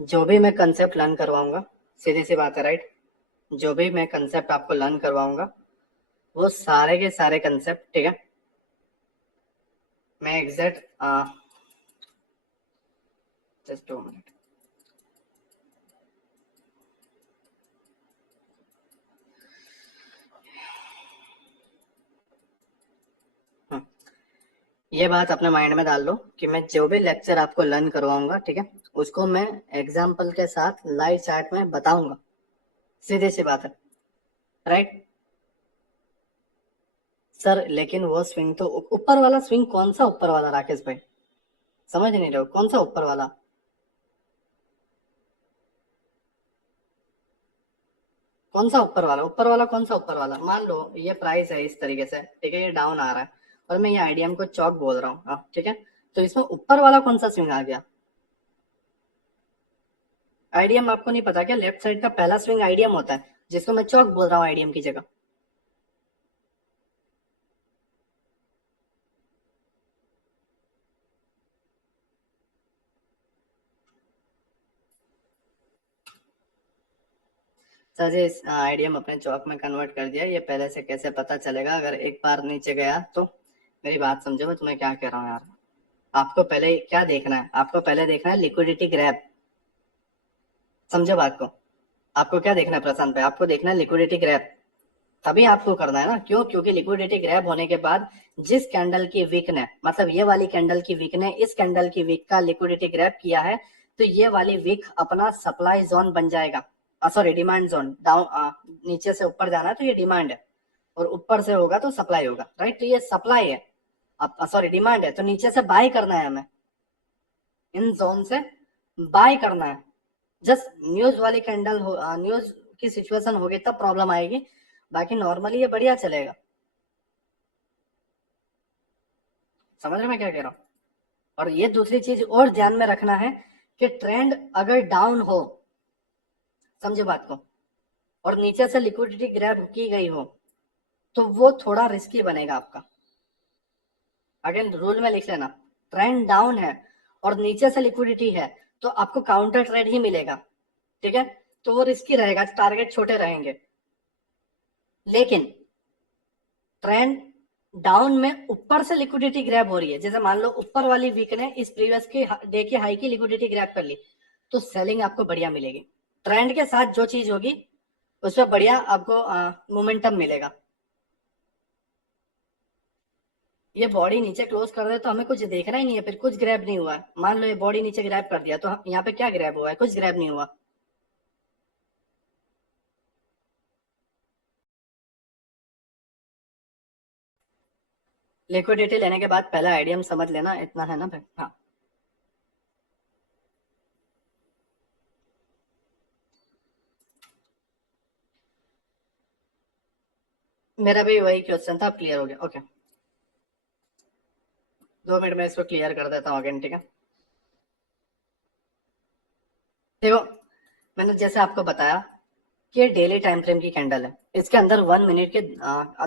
जो भी मैं कंसेप्ट लर्न करवाऊंगा, सीधी सी बात है, राइट, जो भी मैं कंसेप्ट आपको लर्न करवाऊंगा वो सारे के सारे कंसेप्ट, ठीक है, मैं एग्जैक्ट जस्ट 2 मिनट। ये बात अपने माइंड में डाल लो कि मैं जो भी लेक्चर आपको लर्न करवाऊंगा, ठीक है, उसको मैं एग्जाम्पल के साथ लाइव चैट में बताऊंगा, सीधी सी बात है, राइट। सर लेकिन वो स्विंग तो ऊपर वाला स्विंग कौन सा ऊपर वाला राकेश भाई, समझ नहीं रहे हो, कौन सा ऊपर वाला, कौन सा ऊपर वाला कौन सा ऊपर वाला, मान लो ये प्राइस है इस तरीके से, ठीक है, ये डाउन आ रहा है और मैं ये आईडीएम को चौक बोल रहा हूँ, ठीक है, तो इसमें ऊपर वाला कौन सा स्विंग आ गया, आईडीएम आपको नहीं पता क्या, लेफ्ट साइड का पहला स्विंग आईडीएम होता है, जिसको मैं चौक बोल रहा हूँ आईडीएम की जगह। सर जी आईडीएम अपने चौक में कन्वर्ट कर दिया, ये पहले से कैसे पता चलेगा, अगर एक बार नीचे गया तो, मेरी बात समझो, मैं तुम्हें क्या कह रहा हूँ यार, आपको पहले क्या देखना है, आपको पहले देखना है लिक्विडिटी ग्रैब, समझो बात को, आपको क्या देखना है प्रशांत भाई, आपको देखना है लिक्विडिटी ग्रैब, तभी आपको करना है ना, क्यों, क्योंकि लिक्विडिटी ग्रैब होने के बाद जिस कैंडल की वीक ने, मतलब ये वाली कैंडल की वीक ने इस कैंडल की वीक का लिक्विडिटी ग्रैब किया है, तो ये वाली वीक अपना सप्लाई जोन बन जाएगा, सॉरी डिमांड जोन, डाउन नीचे से ऊपर जाना है तो ये डिमांड है, और ऊपर से होगा तो सप्लाई होगा, राइट, तो ये सप्लाई है, अब सॉरी डिमांड है, तो नीचे से बाय करना है हमें, इन जोन से बाय करना है, जस्ट न्यूज वाली कैंडल हो, न्यूज की सिचुएशन होगी तब प्रॉब्लम आएगी, बाकी नॉर्मली ये बढ़िया चलेगा, समझ रहे मैं क्या कह रहा हूँ। और ये दूसरी चीज और ध्यान में रखना है कि ट्रेंड अगर डाउन हो, समझे बात को, और नीचे से लिक्विडिटी ग्रैब की गई हो, तो वो थोड़ा रिस्की बनेगा आपका, अगेन रूल में लिख लेना, ट्रेंड डाउन है और नीचे से लिक्विडिटी है तो आपको काउंटर ट्रेड ही मिलेगा, ठीक है, तो वो रिस्की रहेगा, टारगेट छोटे रहेंगे, लेकिन ट्रेंड डाउन में ऊपर से लिक्विडिटी ग्रैब हो रही है, जैसे मान लो ऊपर वाली वीक ने इस प्रीवियस के डे की हाई की लिक्विडिटी ग्रैब कर ली, तो सेलिंग आपको बढ़िया मिलेगी, ट्रेंड के साथ जो चीज होगी उसमें बढ़िया आपको मोमेंटम मिलेगा। ये बॉडी नीचे क्लोज कर दे तो हमें कुछ देखना ही नहीं है, फिर कुछ ग्रैब नहीं हुआ है, मान लो ये बॉडी नीचे ग्रैब कर दिया तो यहाँ पे क्या ग्रैब हुआ है, कुछ ग्रैब नहीं हुआ। लिक्विडिटी लेने के बाद पहला आइडियम समझ लेना, इतना है ना भाई, हाँ। मेरा भी वही क्वेश्चन था, अब क्लियर हो गया, ओके, 2 मिनट में इसको क्लियर कर देता हूँ अगेन, ठीक है। देखो मैंने जैसे आपको बताया कि डेली टाइम फ्रेम की कैंडल है, इसके अंदर 1 मिनट के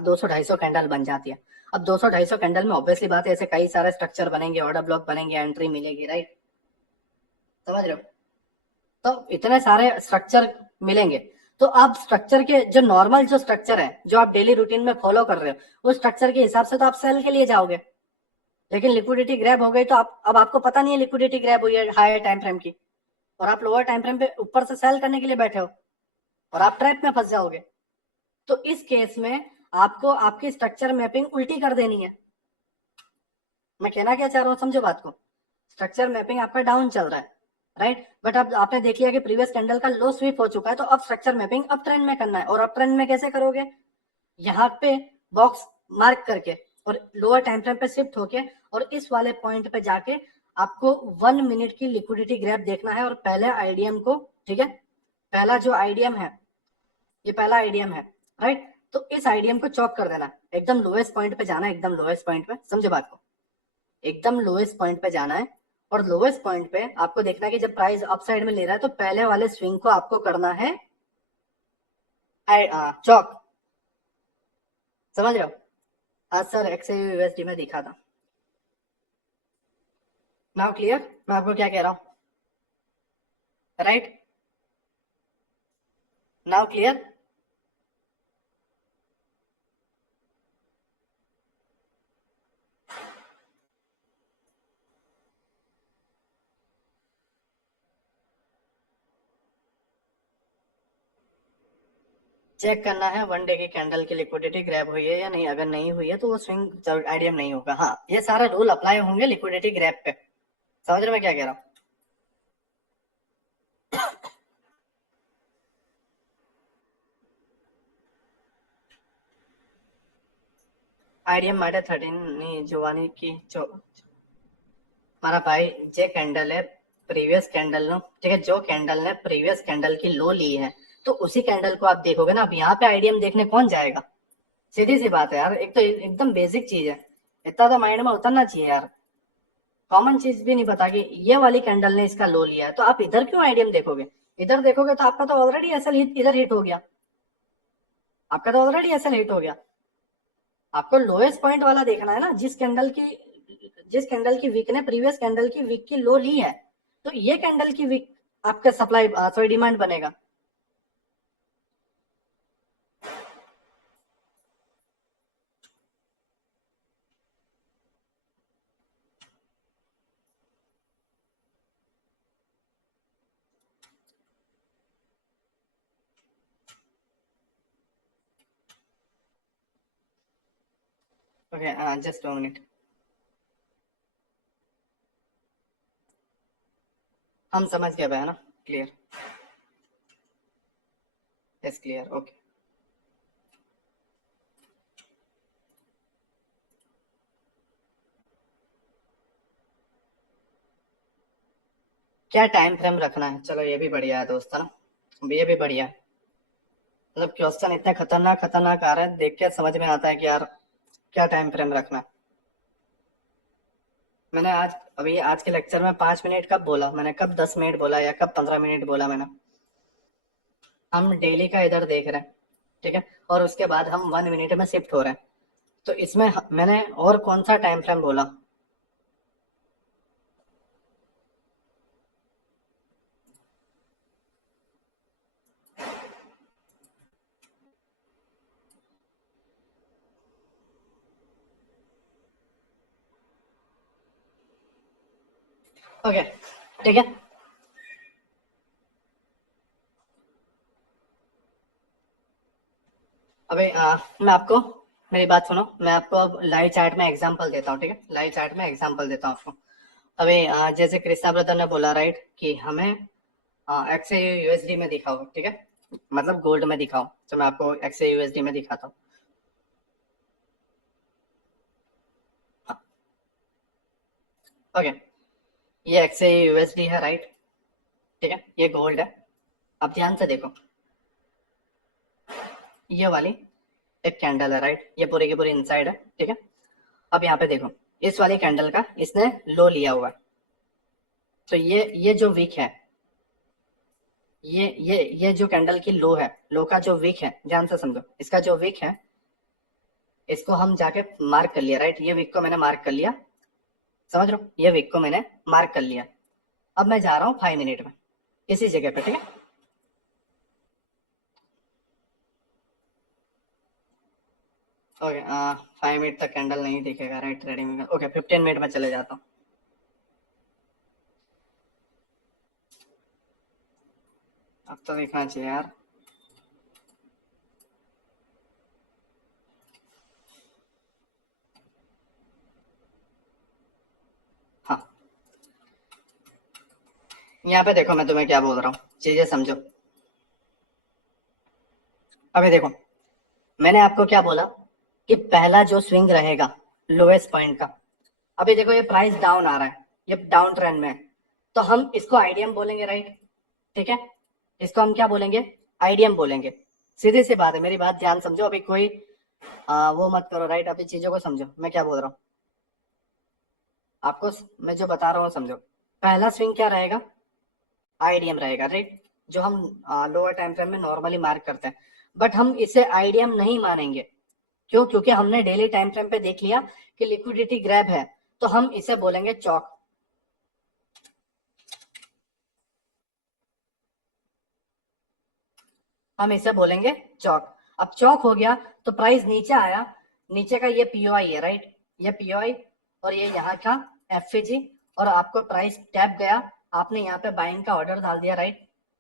200-250 कैंडल बन जाती है, अब 200-250 कैंडल में ऑब्वियसली बात है ऐसे कई सारे स्ट्रक्चर बनेंगे, ऑर्डर ब्लॉक बनेंगे, एंट्री मिलेगी, राइट, समझ रहे हो, तो इतने सारे स्ट्रक्चर मिलेंगे, तो आप स्ट्रक्चर के जो नॉर्मल जो स्ट्रक्चर है जो आप डेली रूटीन में फॉलो कर रहे हो उस स्ट्रक्चर के हिसाब से तो आप सेल के लिए जाओगे, लेकिन लिक्विडिटी ग्रैब हो गई तो आप, अब आपको पता नहीं है लिक्विडिटी ग्रैब हुई है हायर टाइम फ्रेम की, और आप लोअर टाइम फ्रेम पे ऊपर से सेल करने के लिए बैठे हो और आप ट्रैप में फंस जाओगे, तो इस केस में आपको आपकी स्ट्रक्चर मैपिंग उल्टी कर देनी है, मैं कहना क्या चाह रहा हूँ समझो बात को, स्ट्रक्चर मैपिंग आपका डाउन चल रहा है, राइट, बट अब आपने देख लिया कि प्रीवियस कैंडल का लो स्वीप हो चुका है, तो अब स्ट्रक्चर मैपिंग अप ट्रेंड में करना है, और अप ट्रेंड में कैसे करोगे, यहाँ पे बॉक्स मार्क करके और लोअर टाइम फ्रेम पे शिफ्ट होके और इस वाले पॉइंट पे जाके आपको 1 मिनट की लिक्विडिटी ग्रैब देखना है, और पहले आईडीएम को, ठीक है, पहला जो आईडीएम है, ये पहला आईडीएम है, राइट, तो इस आईडीएम को चॉक कर देना, एकदम लोएस्ट पॉइंट पे जाना है, एकदम लोएस्ट पॉइंट पे, समझे बात को, एकदम लोएस्ट पॉइंट पे जाना है और लोवेस्ट पॉइंट पे आपको देखना है कि जब प्राइस अपसाइड में ले रहा है तो पहले वाले स्विंग को आपको करना है चौक। समझ रहे हो? आज सर XAUUSD में दिखा था। नाउ क्लियर मैं आपको क्या कह रहा हूं? Right, now clear. चेक करना है 1 डे की कैंडल की लिक्विडिटी ग्रैब हुई है या नहीं, अगर नहीं हुई है तो वो स्विंग आइडियम नहीं होगा। हाँ, ये सारे रूल अप्लाई होंगे लिक्विडिटी ग्रैब पे। समझ रहे मैं क्या कह रहा हूँ? आइडियम माटे 13 जुवानी की हमारा भाई जे कैंडल है प्रीवियस कैंडल नो, ठीक है, जो कैंडल ने प्रीवियस कैंडल की लो ली है तो उसी कैंडल को आप देखोगे ना। अब यहाँ पे आइडियम देखने कौन जाएगा? सीधी सी बात है यार, एक तो एकदम बेसिक चीज है, इतना तो माइंड में उतरना चाहिए यार। कॉमन चीज भी नहीं पता कि ये वाली कैंडल ने इसका लो लिया है तो आप इधर क्यों आइडियम देखोगे? इधर देखोगे तो आपका तो ऑलरेडी एसएल हिट इधर हिट हो गया, आपका तो ऑलरेडी एसएल हिट हो गया। आपको लोएस्ट पॉइंट वाला देखना है ना, जिस कैंडल की वीक ने प्रीवियस कैंडल की वीक की लो ली है तो ये कैंडल की वीक आपका सप्लाई सॉरी डिमांड बनेगा। Okay, just 2 minute. हम समझ गए भाई, है ना? क्लियर? Yes clear, okay. क्या टाइम फ्रेम रखना है? चलो ये भी बढ़िया है दोस्त, है ना? ये भी बढ़िया है। मतलब क्वेश्चन इतने खतरनाक खतरनाक आ रहे हैं, देख के समझ में आता है कि यार क्या टाइम फ्रेम रखना है। मैंने आज के लेक्चर में 5 मिनट कब बोला मैंने? कब 10 मिनट बोला या कब 15 मिनट बोला मैंने? हम डेली का इधर देख रहे हैं, ठीक है, और उसके बाद हम 1 मिनट में शिफ्ट हो रहे हैं। तो इसमें मैंने और कौन सा टाइम फ्रेम बोला? ओके, ठीक है। अभी मैं आपको, मेरी बात सुनो, मैं आपको अब लाइव चार्ट में एग्जांपल देता हूँ, ठीक है? लाइव चार्ट में एग्जांपल देता हूँ आपको। अभी जैसे कृष्णा ब्रदर ने बोला राइट कि हमें XAUUSD में दिखाओ, ठीक है, मतलब गोल्ड में दिखाओ। तो मैं आपको XAUUSD में दिखाता हूँ। ओके, ये XAUUSD है राइट, ठीक है, ये गोल्ड है। अब ध्यान से देखो, ये वाली एक कैंडल है राइट, ये पूरी की पूरी इनसाइड है, ठीक है। अब यहाँ पे देखो, इस वाली कैंडल का इसने लो लिया हुआ है। तो ये जो वीक है, ये जो कैंडल की लो है, लो का जो वीक है, ध्यान से समझो, इसका जो वीक है इसको हम जाके मार्क कर लिया राइट, ये वीक को मैंने मार्क कर लिया। समझ रहे हो? ये वीक को मैंने मार्क कर लिया। अब मैं जा रहा हूँ 5 मिनट में इसी जगह पे, ठीक है। ओके, 5 मिनट तक कैंडल नहीं दिखेगा राइट ट्रेडिंग में। ओके, 15 मिनट में चले जाता हूँ। अब तो दिखना चाहिए यार। हाँ, यहाँ पे देखो मैं तुम्हें क्या बोल रहा हूँ, चीजें समझो। अभी देखो, मैंने आपको क्या बोला कि पहला जो स्विंग रहेगा लोएस्ट पॉइंट का, अभी देखो ये प्राइस डाउन आ रहा है, ये डाउन ट्रेंड में है, तो हम इसको आईडीएम बोलेंगे राइट, ठीक है। इसको हम क्या बोलेंगे? आईडीएम बोलेंगे। सीधी सी बात है, मेरी बात ध्यान समझो। अभी कोई वो मत करो राइट, अभी चीजों को समझो मैं क्या बोल रहा हूँ। आपको मैं जो बता रहा हूँ समझो। पहला स्विंग क्या रहेगा, आईडीएम रहेगा, राइट, जो हम लोअर टाइम फ्रेम में नॉर्मली मार्क करते हैं, बट हम इसे आईडीएम नहीं मानेंगे। क्यों? क्योंकि हमने डेली टाइम फ्रेम पे देख लिया कि लिक्विडिटी ग्रैब है, तो हम इसे बोलेंगे चौक। हम इसे बोलेंगे चौक। अब चौक हो गया तो प्राइस नीचे आया, नीचे का ये पीओआई है, राइट, ये पीओआई और ये यहाँ का एफजी, और आपको प्राइस टैप गया, आपने यहाँ पे बाइंग का ऑर्डर डाल दिया, राइट,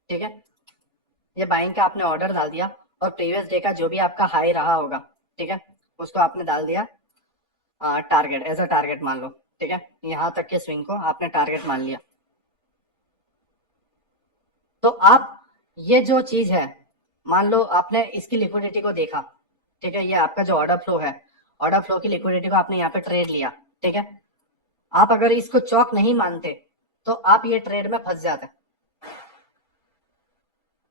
ठीक है, ये बाइंग का आपने ऑर्डर डाल दिया, और प्रीवियस डे का जो भी आपका हाई रहा होगा, ठीक है, उसको आपने डाल दिया टारगेट, एज अ टारगेट मान लो, ठीक है, यहाँ तक के स्विंग को आपने टारगेट मान लिया। तो आप ये जो चीज है, मान लो आपने इसकी लिक्विडिटी को देखा, ठीक है, ये आपका जो ऑर्डर फ्लो है, ऑर्डर फ्लो की लिक्विडिटी को आपने यहाँ पे ट्रेड लिया, ठीक है, आप अगर इसको चौक नहीं मानते तो आप ये ट्रेड में फंस जाते।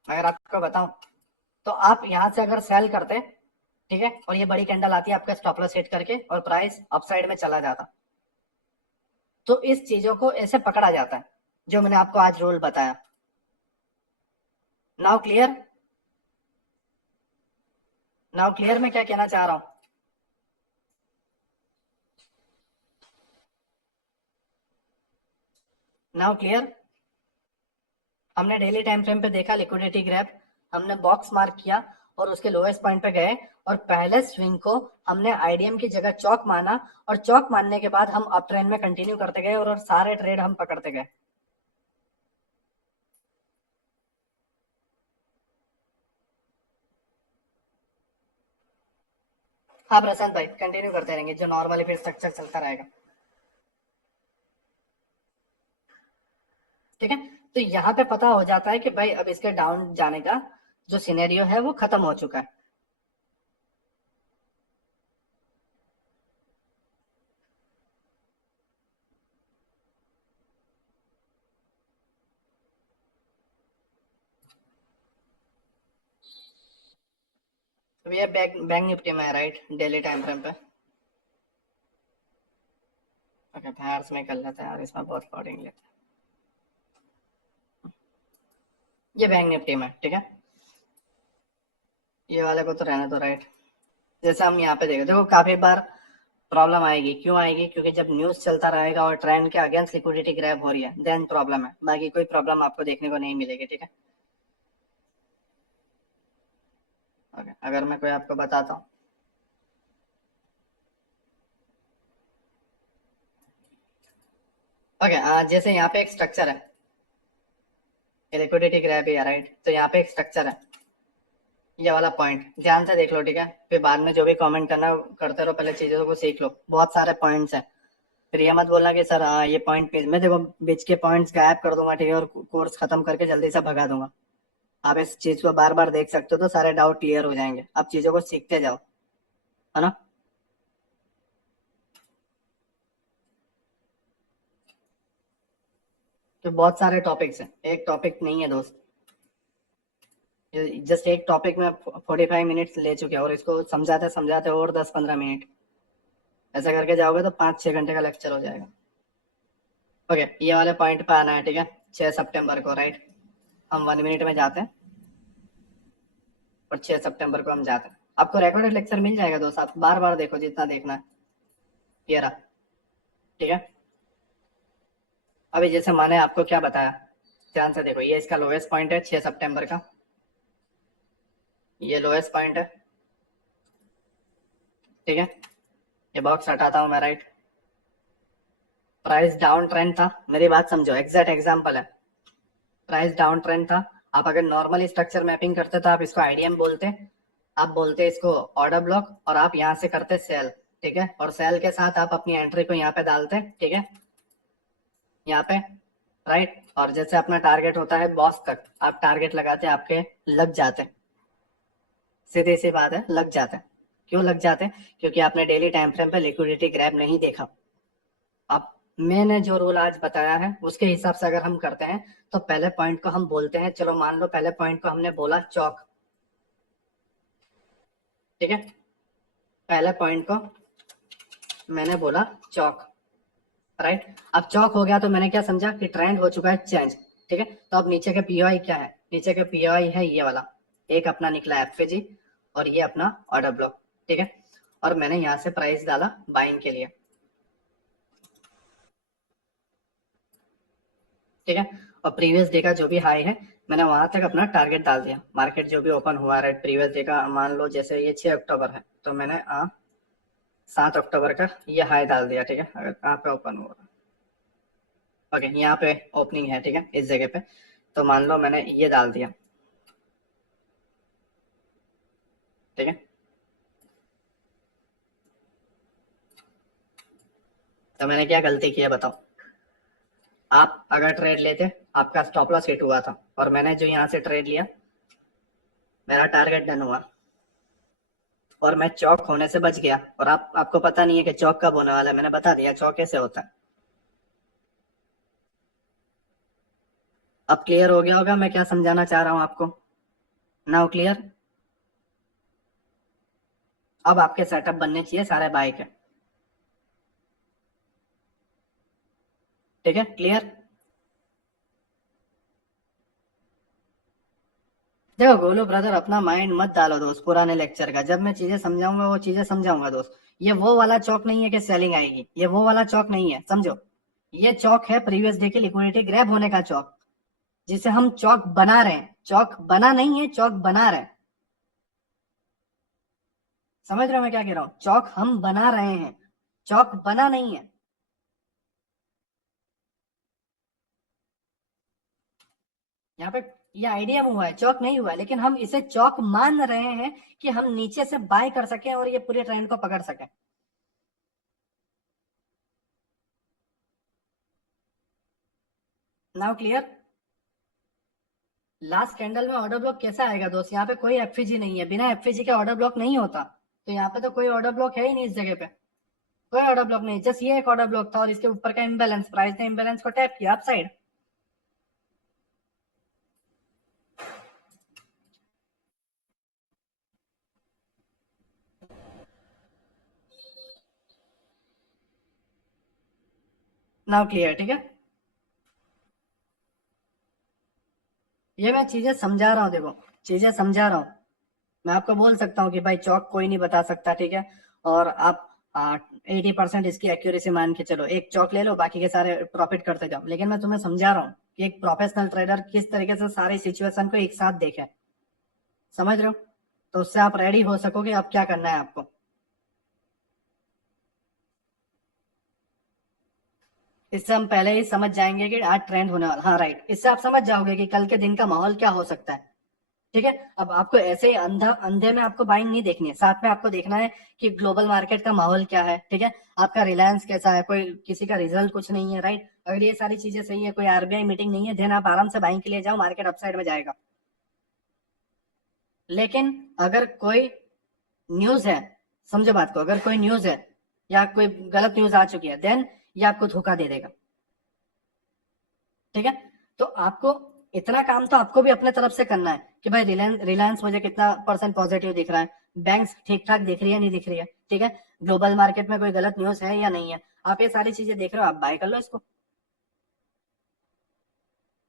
अगर आपको बताऊं तो आप यहां से अगर सेल करते, ठीक है, और ये बड़ी कैंडल आती है आपका स्टॉप लॉस हिट करके और प्राइस अपसाइड में चला जाता, तो इस चीजों को ऐसे पकड़ा जाता है जो मैंने आपको आज रूल बताया। Now clear? नाउ क्लियर मैं क्या कहना चाह रहा हूं? Now clear? हमने डेली टाइम फ्रेम पे देखा लिक्विडिटी ग्रैब, हमने बॉक्स मार्क किया और उसके लोएस्ट पॉइंट पे गए, और पहले स्विंग को हमने आईडीएम की जगह चौक माना, और चौक मानने के बाद हम अप ट्रेंड में कंटिन्यू करते गए और सारे ट्रेड हम पकड़ते गए। हाँ प्रशांत भाई, कंटिन्यू करते रहेंगे, जो नॉर्मली फिर स्ट्रक्चर चलता रहेगा, ठीक है। तो यहाँ पे पता हो जाता है कि भाई अब इसके डाउन जाने का जो सिनेरियो है वो खत्म हो चुका है। तो ये बैंक निफ्टी में है, राइट, डेली टाइम फ्रेम पे। ओके, फायर्स में कर लेते हैं यार, इसमें बहुत फ्लॉटिंग लेते हैं। ये बैंक निफ्टी में, ठीक है, ये वाले को तो रहने दो, राइट। जैसे हम यहाँ पे देखो काफी बार प्रॉब्लम आएगी, क्यों आएगी? क्योंकि जब न्यूज चलता रहेगा और ट्रेंड के अगेंस्ट लिक्विडिटी ग्रैब हो रही है, देन प्रॉब्लम है, बाकी कोई प्रॉब्लम आपको देखने को नहीं मिलेगी, ठीक है। ओके, अगर मैं कोई आपको बताता हूँ, ओके, जैसे यहाँ पे एक स्ट्रक्चर है, लिक्विडिटी ग्रैब है, राइट, तो यहाँ पे एक स्ट्रक्चर है, ये वाला पॉइंट ध्यान से देख लो, ठीक है, फिर बाद में जो भी कमेंट करना करते रहो, पहले चीजों को सीख लो, बहुत सारे पॉइंट्स हैं, फिर ये मत बोलना कि सर ये पॉइंट मैं देखो बीच के पॉइंट्स गायब कर दूंगा, ठीक है, और कोर्स खत्म करके जल्दी से भगा दूंगा। आप इस चीज को बार बार देख सकते हो तो सारे डाउट क्लियर हो जाएंगे, आप चीजों को सीखते जाओ, है ना। तो बहुत सारे टॉपिक्स हैं, एक टॉपिक नहीं है दोस्त, जस्ट एक टॉपिक में 45 मिनट्स ले चुके हैं और इसको समझाते समझाते और 10-15 मिनट, ऐसा करके जाओगे तो 5-6 घंटे का लेक्चर हो जाएगा। ओके, ये वाले पॉइंट पे आना है, ठीक है, 6 सितंबर को, राइट, हम 1 मिनट में जाते हैं और 6 सितंबर को हम जाते हैं। आपको रिकॉर्डेड लेक्चर मिल जाएगा दोस्त, आप बार बार देखो जितना देखना है, ये रहा, ठीक है। अभी जैसे मैंने आपको क्या बताया, ध्यान से देखो, ये इसका लोएस्ट पॉइंट है 6 सितंबर का, ये लोएस्ट पॉइंट है, ठीक है, ये बॉक्स हटाता हूँ मैं, राइट, प्राइस डाउन ट्रेंड था, मेरी बात समझो, एग्जैक्ट एग्जांपल है, प्राइस डाउन ट्रेंड था, आप अगर नॉर्मली स्ट्रक्चर मैपिंग करते तो आप इसको आईडीएम बोलते, आप बोलते इसको ऑर्डर ब्लॉक, और आप यहाँ से करते सेल, ठीक है, और सेल के साथ आप अपनी एंट्री को यहाँ पे डालते, ठीक है, यहाँ पे, राइट, और जैसे अपना टारगेट होता है बॉस तक, आप टारगेट लगाते आपके लग जाते, सीधी सी बात है, लग जाते हैं। क्यों लग जाते हैं? क्योंकि आपने डेली टाइम फ्रेम पे लिक्विडिटी ग्रैब नहीं देखा। अब मैंने जो रूल आज बताया है उसके हिसाब से अगर हम करते हैं तो पहले पॉइंट को हम बोलते हैं, चलो मान लो पहले पॉइंट को हमने बोला चौक, ठीक है, पहले पॉइंट को मैंने बोला चौक, राइट। अब चौक हो गया तो मैंने क्या समझा कि ट्रेंड हो चुका है चेंज, ठीक है। तो अब नीचे के पीओआई क्या है, नीचे के पीओआई है ये वाला, एक अपना निकला एफएजी और ये अपना ऑर्डर ब्लॉक, ठीक है। और मैंने यहाँ से प्राइस डाला बाइंग के लिए, ठीक है। और प्रीवियस डे का जो भी हाई है मैंने वहां तक अपना टारगेट डाल दिया। मार्केट जो भी ओपन हुआ है प्रीवियस डे का, मान लो जैसे ये 6 अक्टूबर है तो मैंने 7 अक्टूबर का ये हाई डाल दिया, ठीक है। अगर कहाँ पे ओपन हुआ, ओके यहाँ पे ओपनिंग है, ठीक है, इस जगह पे। तो मान लो मैंने ये डाल दिया, ठीक है। तो मैंने क्या गलती की है बताओ। आप अगर ट्रेड लेते, आपका स्टॉप लॉस हिट हुआ था और मैंने जो यहाँ से ट्रेड लिया, मेरा टारगेट डन हुआ और मैं चौक होने से बच गया। और आपको पता नहीं है कि चौक कब होने वाला है, मैंने बता दिया चौक कैसे होता है। अब क्लियर हो गया होगा मैं क्या समझाना चाह रहा हूँ आपको। Now clear. अब आपके सेटअप बनने चाहिए सारे बाय के, ठीक है, क्लियर। देखो गोलू ब्रदर, अपना माइंड मत डालो दोस्त पुराने लेक्चर का। जब मैं चीजें समझाऊंगा वो चीजें समझाऊंगा दोस्त। ये वो वाला चौक नहीं है कि सेलिंग आएगी, ये वो वाला चौक नहीं है, समझो। ये चौक है प्रीवियस डे की लिक्विडिटी ग्रैब होने का चौक, जिसे हम चौक बना रहे हैं। चौक बना नहीं है, चौक बना रहे हैं। समझ रहे हो मैं क्या कह रहा हूं, चौक हम बना रहे हैं, चौक बना नहीं है। यहाँ पे ये आइडिया हुआ है, चौक नहीं हुआ है, लेकिन हम इसे चौक मान रहे हैं कि हम नीचे से बाय कर सकें और ये पूरे ट्रेंड को पकड़ सकें। Now clear. लास्ट कैंडल में ऑर्डर ब्लॉक कैसा आएगा दोस्त, यहाँ पे कोई एफईजी नहीं है, बिना एफईजी के ऑर्डर ब्लॉक नहीं होता। तो यहाँ पे तो कोई ऑर्डर ब्लॉक है ही नहीं इस जगह पे, कोई ऑर्डर ब्लॉक नहीं, जस्ट ये एक ऑर्डर ब्लॉक था और इसके ऊपर का इम्बेलेंस, प्राइस ने इम्बेलेंस को टैप किया अप साइड। नाउ क्लियर, ठीक है। ये मैं चीजें समझा रहा हूँ, देखो चीजें समझा रहा हूँ। मैं आपको बोल सकता हूँ कि भाई चौक कोई नहीं बता सकता, ठीक है। और आप 80% इसकी एक्यूरेसी मान के चलो, एक चौक ले लो बाकी के सारे प्रॉफिट करते जाओ। लेकिन मैं तुम्हें समझा रहा हूँ कि एक प्रोफेशनल ट्रेडर किस तरीके से सारी सिचुएशन को एक साथ देखे, समझ रहे हो। तो उससे आप रेडी हो सकोगे अब क्या करना है आपको। इससे हम पहले ही समझ जाएंगे कि आज ट्रेंड होने वाला, हाँ राइट। इससे आप समझ जाओगे कि कल के दिन का माहौल क्या हो सकता है, ठीक है। अब आपको ऐसे ही अंधा अंधे में आपको बाइंग नहीं देखनी है, साथ में आपको देखना है कि ग्लोबल मार्केट का माहौल क्या है, ठीक है। आपका रिलायंस कैसा है, कोई किसी का रिजल्ट कुछ नहीं है, राइट। अगर ये सारी चीजें सही है, कोई आरबीआई मीटिंग नहीं है, देन आप आराम से बाइंग के लिए जाओ, मार्केट अपसाइड में जाएगा। लेकिन अगर कोई न्यूज है, समझो बात को, अगर कोई न्यूज है या कोई गलत न्यूज आ चुकी है, देन ये आपको धोखा दे देगा, ठीक है। तो आपको इतना काम तो आपको भी अपने तरफ से करना है कि भाई रिलायंस रिलायंस मुझे कितना परसेंट पॉजिटिव दिख रहा है, बैंक्स ठीक ठाक दिख रही है नहीं दिख रही है, ठीक है। ग्लोबल मार्केट में कोई गलत न्यूज है या नहीं है, आप ये सारी चीजें देख रहे हो, आप बाय कर लो इसको।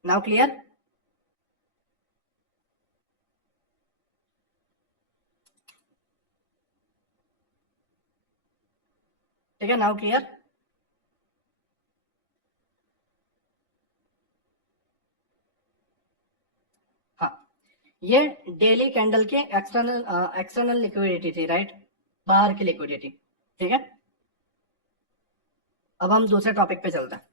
नाउ क्लियर, ठीक है, नाउ क्लियर। हाँ, ये डेली कैंडल के एक्सटर्नल एक्सटर्नल लिक्विडिटी थी, राइट, बाहर की लिक्विडिटी, ठीक है। अब हम दूसरे टॉपिक पे चलते हैं।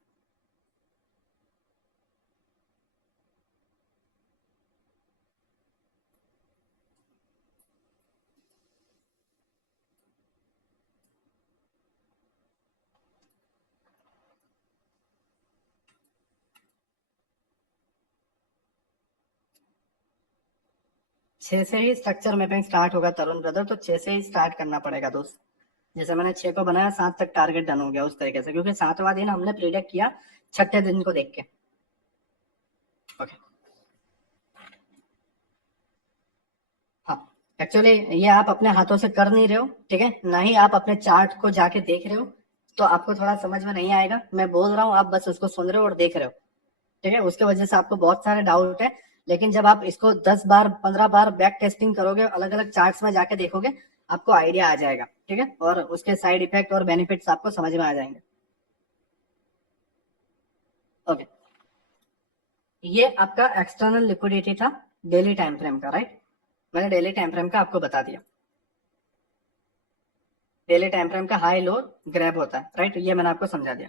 6 से ही स्ट्रक्चर मैपिंग स्टार्ट होगा तरुण ब्रदर, तो 6 से ही स्टार्ट करना पड़ेगा दोस्त। जैसे मैंने 6 को बनाया, 7 तक टारगेट डन हो गया उस तरीके से, क्योंकि 7वां दिन हमने प्रिडिक्ट किया छठे दिन को देख के। ओके, हाँ। एक्चुअली ये आप अपने हाथों से कर नहीं रहे हो, ठीक है, ना ही आप अपने चार्ट को जाके देख रहे हो, तो आपको थोड़ा समझ में नहीं आएगा, मैं बोल रहा हूँ, आप बस उसको सुन रहे हो और देख रहे हो, ठीक है। उसके वजह से आपको बहुत सारे डाउट है, लेकिन जब आप इसको 10 बार 15 बार बैक टेस्टिंग करोगे, अलग अलग चार्ट्स में जाके देखोगे, आपको आइडिया आ जाएगा, ठीक है, और उसके साइड इफेक्ट और बेनिफिट्स आपको समझ में आ जाएंगे। ओके, ये आपका एक्सटर्नल लिक्विडिटी था डेली टाइम फ्रेम का, राइट। मैंने डेली टाइम फ्रेम का आपको बता दिया। डेली टाइम फ्रेम का हाई लो ग्रैब होता है, राइट, ये मैंने आपको समझा दिया।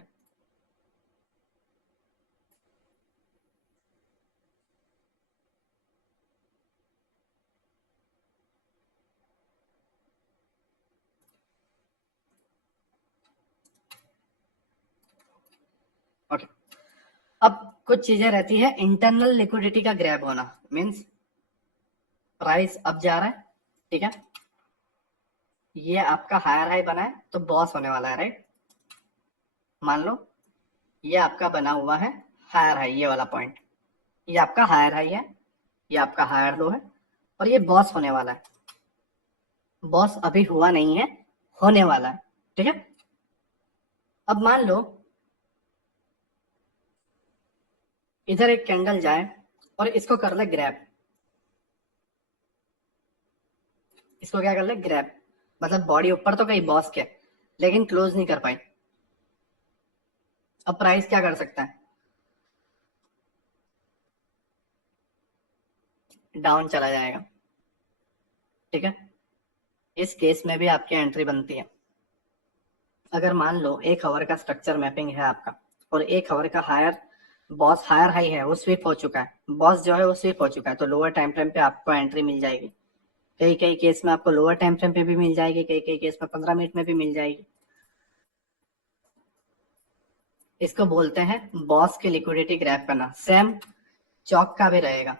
ओके, अब कुछ चीजें रहती है, इंटरनल लिक्विडिटी का ग्रैब होना मींस प्राइस अब जा रहा है, ठीक है, ये आपका हायर हाई बना है तो बॉस होने वाला है, राइट। मान लो ये आपका बना हुआ है हायर हाई, ये वाला पॉइंट, ये आपका हायर हाई है, ये आपका हायर लो है, और ये बॉस होने वाला है। बॉस अभी हुआ नहीं है, होने वाला है, ठीक है। अब मान लो इधर एक कैंडल जाए और इसको कर ले ग्रैब, इसको क्या कर ले ग्रैब, मतलब बॉडी ऊपर तो गई बॉस के, लेकिन क्लोज नहीं कर पाई। अब प्राइस क्या कर सकता है, डाउन चला जाएगा, ठीक है। इस केस में भी आपकी एंट्री बनती है। अगर मान लो 1 आवर का स्ट्रक्चर मैपिंग है आपका, और 1 आवर का हायर बॉस हायर हाई है वो स्विप हो चुका है, बॉस जो है वो स्विप हो चुका है, तो लोअर टाइम फ्रेम पे आपको एंट्री मिल जाएगी। कई कई केस में आपको लोअर टाइम फ्रेम पे भी मिल जाएगी, कई कई केस में 15 मिनट में भी मिल जाएगी। इसको बोलते हैं बॉस की लिक्विडिटी ग्रैब करना। सेम चौक का भी रहेगा,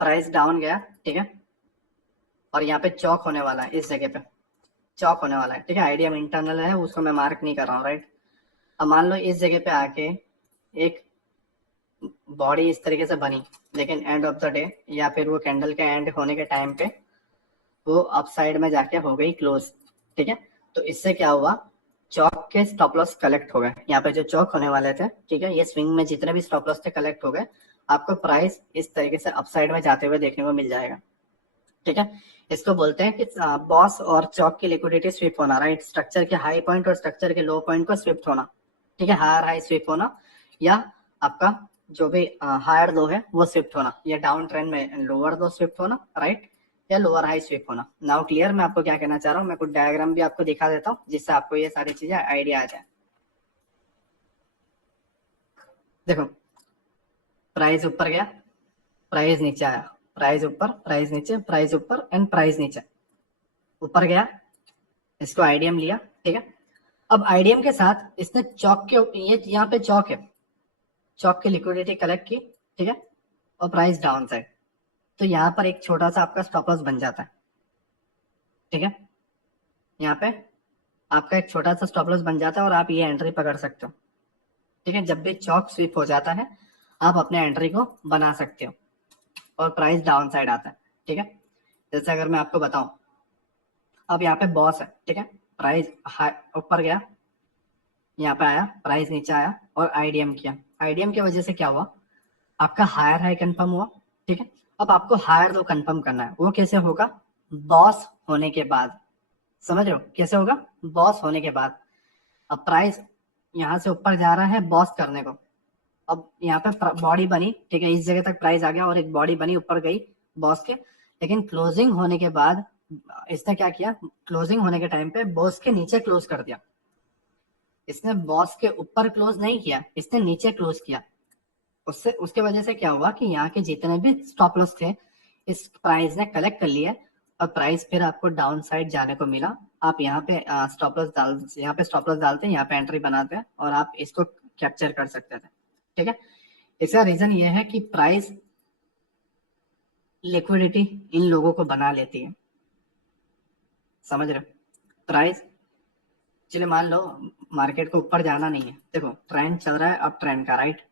प्राइस डाउन गया, ठीक है, और यहाँ पे चौक होने वाला है, इस जगह पे चौक होने वाला है, ठीक है। आईडीएम इंटरनल है, उसको मैं मार्क नहीं कर रहा हूँ, राइट। अब मान लो इस जगह पे आके एक बॉडी इस तरीके से बनी, लेकिन एंड ऑफ द डे या फिर वो कैंडल के एंड होने के टाइम पे वो अप साइड में जाके हो गई क्लोज, ठीक है। तो इससे क्या हुआ, चौक के स्टॉप लॉस कलेक्ट हो गए, यहाँ पे जो चौक होने वाले थे, ठीक है, ये स्विंग में जितने भी स्टॉप लॉस थे कलेक्ट हो गए। आपको प्राइस इस तरीके से अपसाइड में जाते हुए देखने को मिल जाएगा, ठीक है। इसको बोलते हैं कि बॉस और चौक की लिक्विडिटी स्विप होना, राइट। स्ट्रक्चर के हाई पॉइंट और स्ट्रक्चर के लो पॉइंट को स्विफ्ट होना, ठीक है, हायर हाई स्विप होना, या आपका जो भी हायर लो है वो स्विफ्ट होना, या डाउन ट्रेंड में लोअर लो स्विफ्ट होना, राइट, या लोअर हाई स्विप होना। नाउ क्लियर, मैं आपको क्या कहना चाह रहा हूँ, मैं कुछ डायग्राम भी आपको दिखा देता हूँ जिससे आपको ये सारी चीजें आइडिया आ जाए। देखो, प्राइस ऊपर गया, प्राइस नीचे आया, प्राइस ऊपर, प्राइस नीचे, प्राइस ऊपर एंड प्राइस नीचे। ऊपर गया, इसको आईडीएम लिया, ठीक है। अब आईडीएम के साथ इसने चौक के, ये यहाँ पे चौक है, चौक की लिक्विडिटी कलेक्ट की, ठीक है, और प्राइस डाउन साइड, तो यहाँ पर एक छोटा सा आपका स्टॉप लॉस बन जाता है, ठीक है। यहाँ पे आपका एक छोटा सा स्टॉप लॉस बन जाता है और आप ये एंट्री पकड़ सकते हो, ठीक है। जब भी चौक स्विप हो जाता है आप अपने एंट्री को बना सकते हो और प्राइस डाउन साइड आता है, ठीक है। जैसे अगर मैं आपको बताऊं, अब यहाँ पे बॉस है, ठीक है, प्राइस ऊपर गया, यहाँ पे आया, प्राइस नीचे आया और आईडीएम किया। आईडीएम की वजह से क्या हुआ, आपका हायर हाई कंफर्म हुआ, ठीक है। अब आपको हायर लो कंफर्म करना है, वो कैसे होगा, बॉस होने के बाद। समझ रहे हो कैसे होगा, बॉस होने के बाद। अब प्राइस यहाँ से ऊपर जा रहा है बॉस करने को, अब यहाँ पे बॉडी बनी, ठीक है, इस जगह तक प्राइस आ गया और एक बॉडी बनी ऊपर गई बॉस के, लेकिन क्लोजिंग होने के बाद इसने क्या किया, क्लोजिंग होने के टाइम पे बॉस के नीचे क्लोज कर दिया। इसने बॉस के ऊपर क्लोज नहीं किया, इसने नीचे क्लोज किया। उससे उसके वजह से क्या हुआ कि यहाँ के जितने भी स्टॉप लॉस थे इस प्राइस ने कलेक्ट कर लिए, और प्राइस फिर आपको डाउन साइड जाने को मिला। आप यहाँ पे स्टॉप लॉस यहाँ पे स्टॉप लॉस डालते हैं, यहाँ पे एंट्री बनाते हैं और आप इसको कैप्चर कर सकते थे, ठीक है। इसका रीजन ये है कि प्राइस लिक्विडिटी इन लोगों को बना लेती है, समझ रहे हो। प्राइस, चलिए मान लो मार्केट को ऊपर जाना नहीं है, देखो ट्रेंड चल रहा है अप ट्रेंड का, राइट,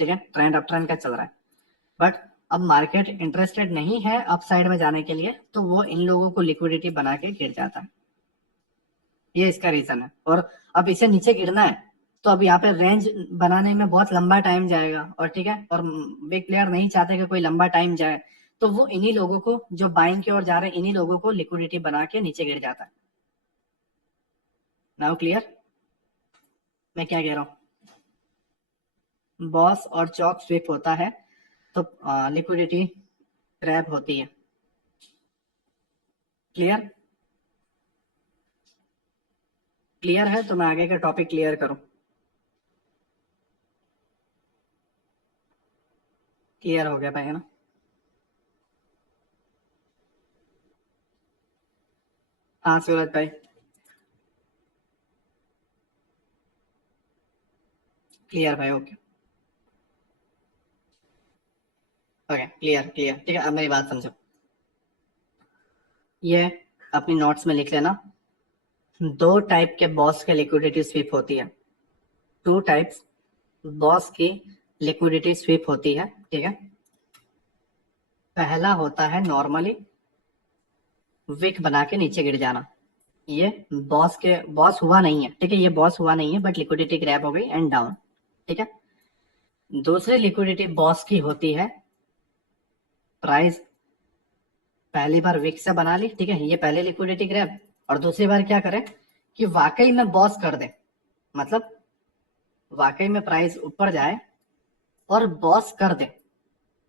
ठीक है, ट्रेंड अप ट्रेंड का चल रहा है, बट अब मार्केट इंटरेस्टेड नहीं है अप साइड में जाने के लिए, तो वो इन लोगों को लिक्विडिटी बना के गिर जाता है। ये इसका रीजन है। और अब इसे नीचे गिरना है तो अब यहाँ पे रेंज बनाने में बहुत लंबा टाइम जाएगा, और ठीक है, और बिग प्लेयर नहीं चाहते कि कोई लंबा टाइम जाए, तो वो इन्हीं लोगों को जो बाइंग की ओर जा रहे हैं इन्हीं लोगों को लिक्विडिटी बना के नीचे गिर जाता है। नाउ क्लियर मैं क्या कह रहा हूँ? बॉस और चॉप स्विप होता है तो लिक्विडिटी क्रैप होती है। क्लियर? क्लियर है तो मैं आगे का टॉपिक क्लियर करूं। क्लियर हो गया भाई, है ना? हाँ सूरज भाई। क्लियर भाई, ओके। ओके, क्लियर क्लियर, ठीक है। अब मेरी बात समझो, ये अपनी नोट्स में लिख लेना। दो टाइप के बॉस के लिक्विडिटी स्वीप होती है। टू टाइप्स बॉस की लिक्विडिटी स्वीप होती है, ठीक है। पहला होता है नॉर्मली विक बना के नीचे गिर जाना। ये बॉस हुआ नहीं है, ठीक है, ये बॉस हुआ नहीं है बट लिक्विडिटी ग्रैब हो गई एंड डाउन, ठीक है। दूसरी लिक्विडिटी बॉस की होती है प्राइस पहली बार विक से बना ली, ठीक है, ये पहले लिक्विडिटी ग्रैब, और दूसरी बार क्या करे कि वाकई में बॉस कर दे, मतलब वाकई में प्राइस ऊपर जाए और बॉस कर दे,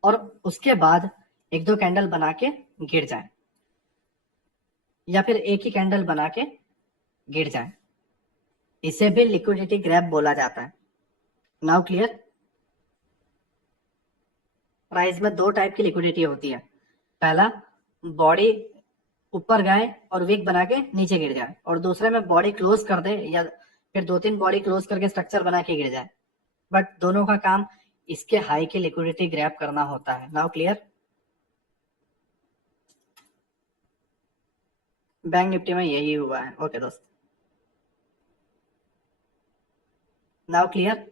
और उसके बाद एक दो कैंडल बना के गिर जाए, या फिर एक ही कैंडल बना के गिर जाए। इसे भी लिक्विडिटी ग्रैब बोला जाता है। Now clear? प्राइस में दो टाइप की लिक्विडिटी होती है। पहला, बॉडी ऊपर गए और विक बना के नीचे गिर जाए, और दूसरे में बॉडी क्लोज कर दे या फिर दो तीन बॉडी क्लोज करके स्ट्रक्चर बना के गिर जाए, बट दोनों का काम इसके हाई की लिक्विडिटी ग्रैब करना होता है। Now clear? बैंक निफ्टी में यही हुआ है। ओके दोस्त, नाउ क्लियर?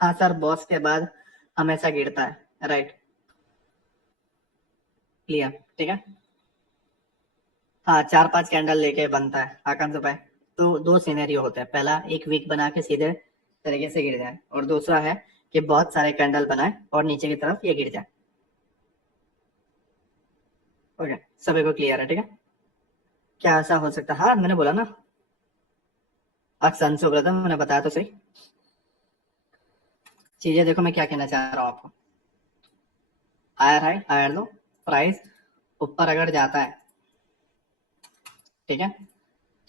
हाँ सर, बॉस के बाद हमेशा गिरता है, राइट। क्लियर, ठीक है। हाँ, चार पांच कैंडल लेके बनता है आकांक्ष भाई। तो दो सिनेरियो होते हैं, पहला एक वीक बना के सीधे तरीके से गिर जाए, और दूसरा है कि बहुत सारे कैंडल बनाए और नीचे की तरफ ये गिर जाए। ओके, सभी को क्लियर है, ठीक है। क्या ऐसा हो सकता है? हाँ मैंने बोला ना, अक्सर ब्रदर मैंने बताया तो सही। चीजें देखो, मैं क्या कहना चाह रहा हूँ आपको। Higher high higher low, price ऊपर अगर जाता है, ठीक है,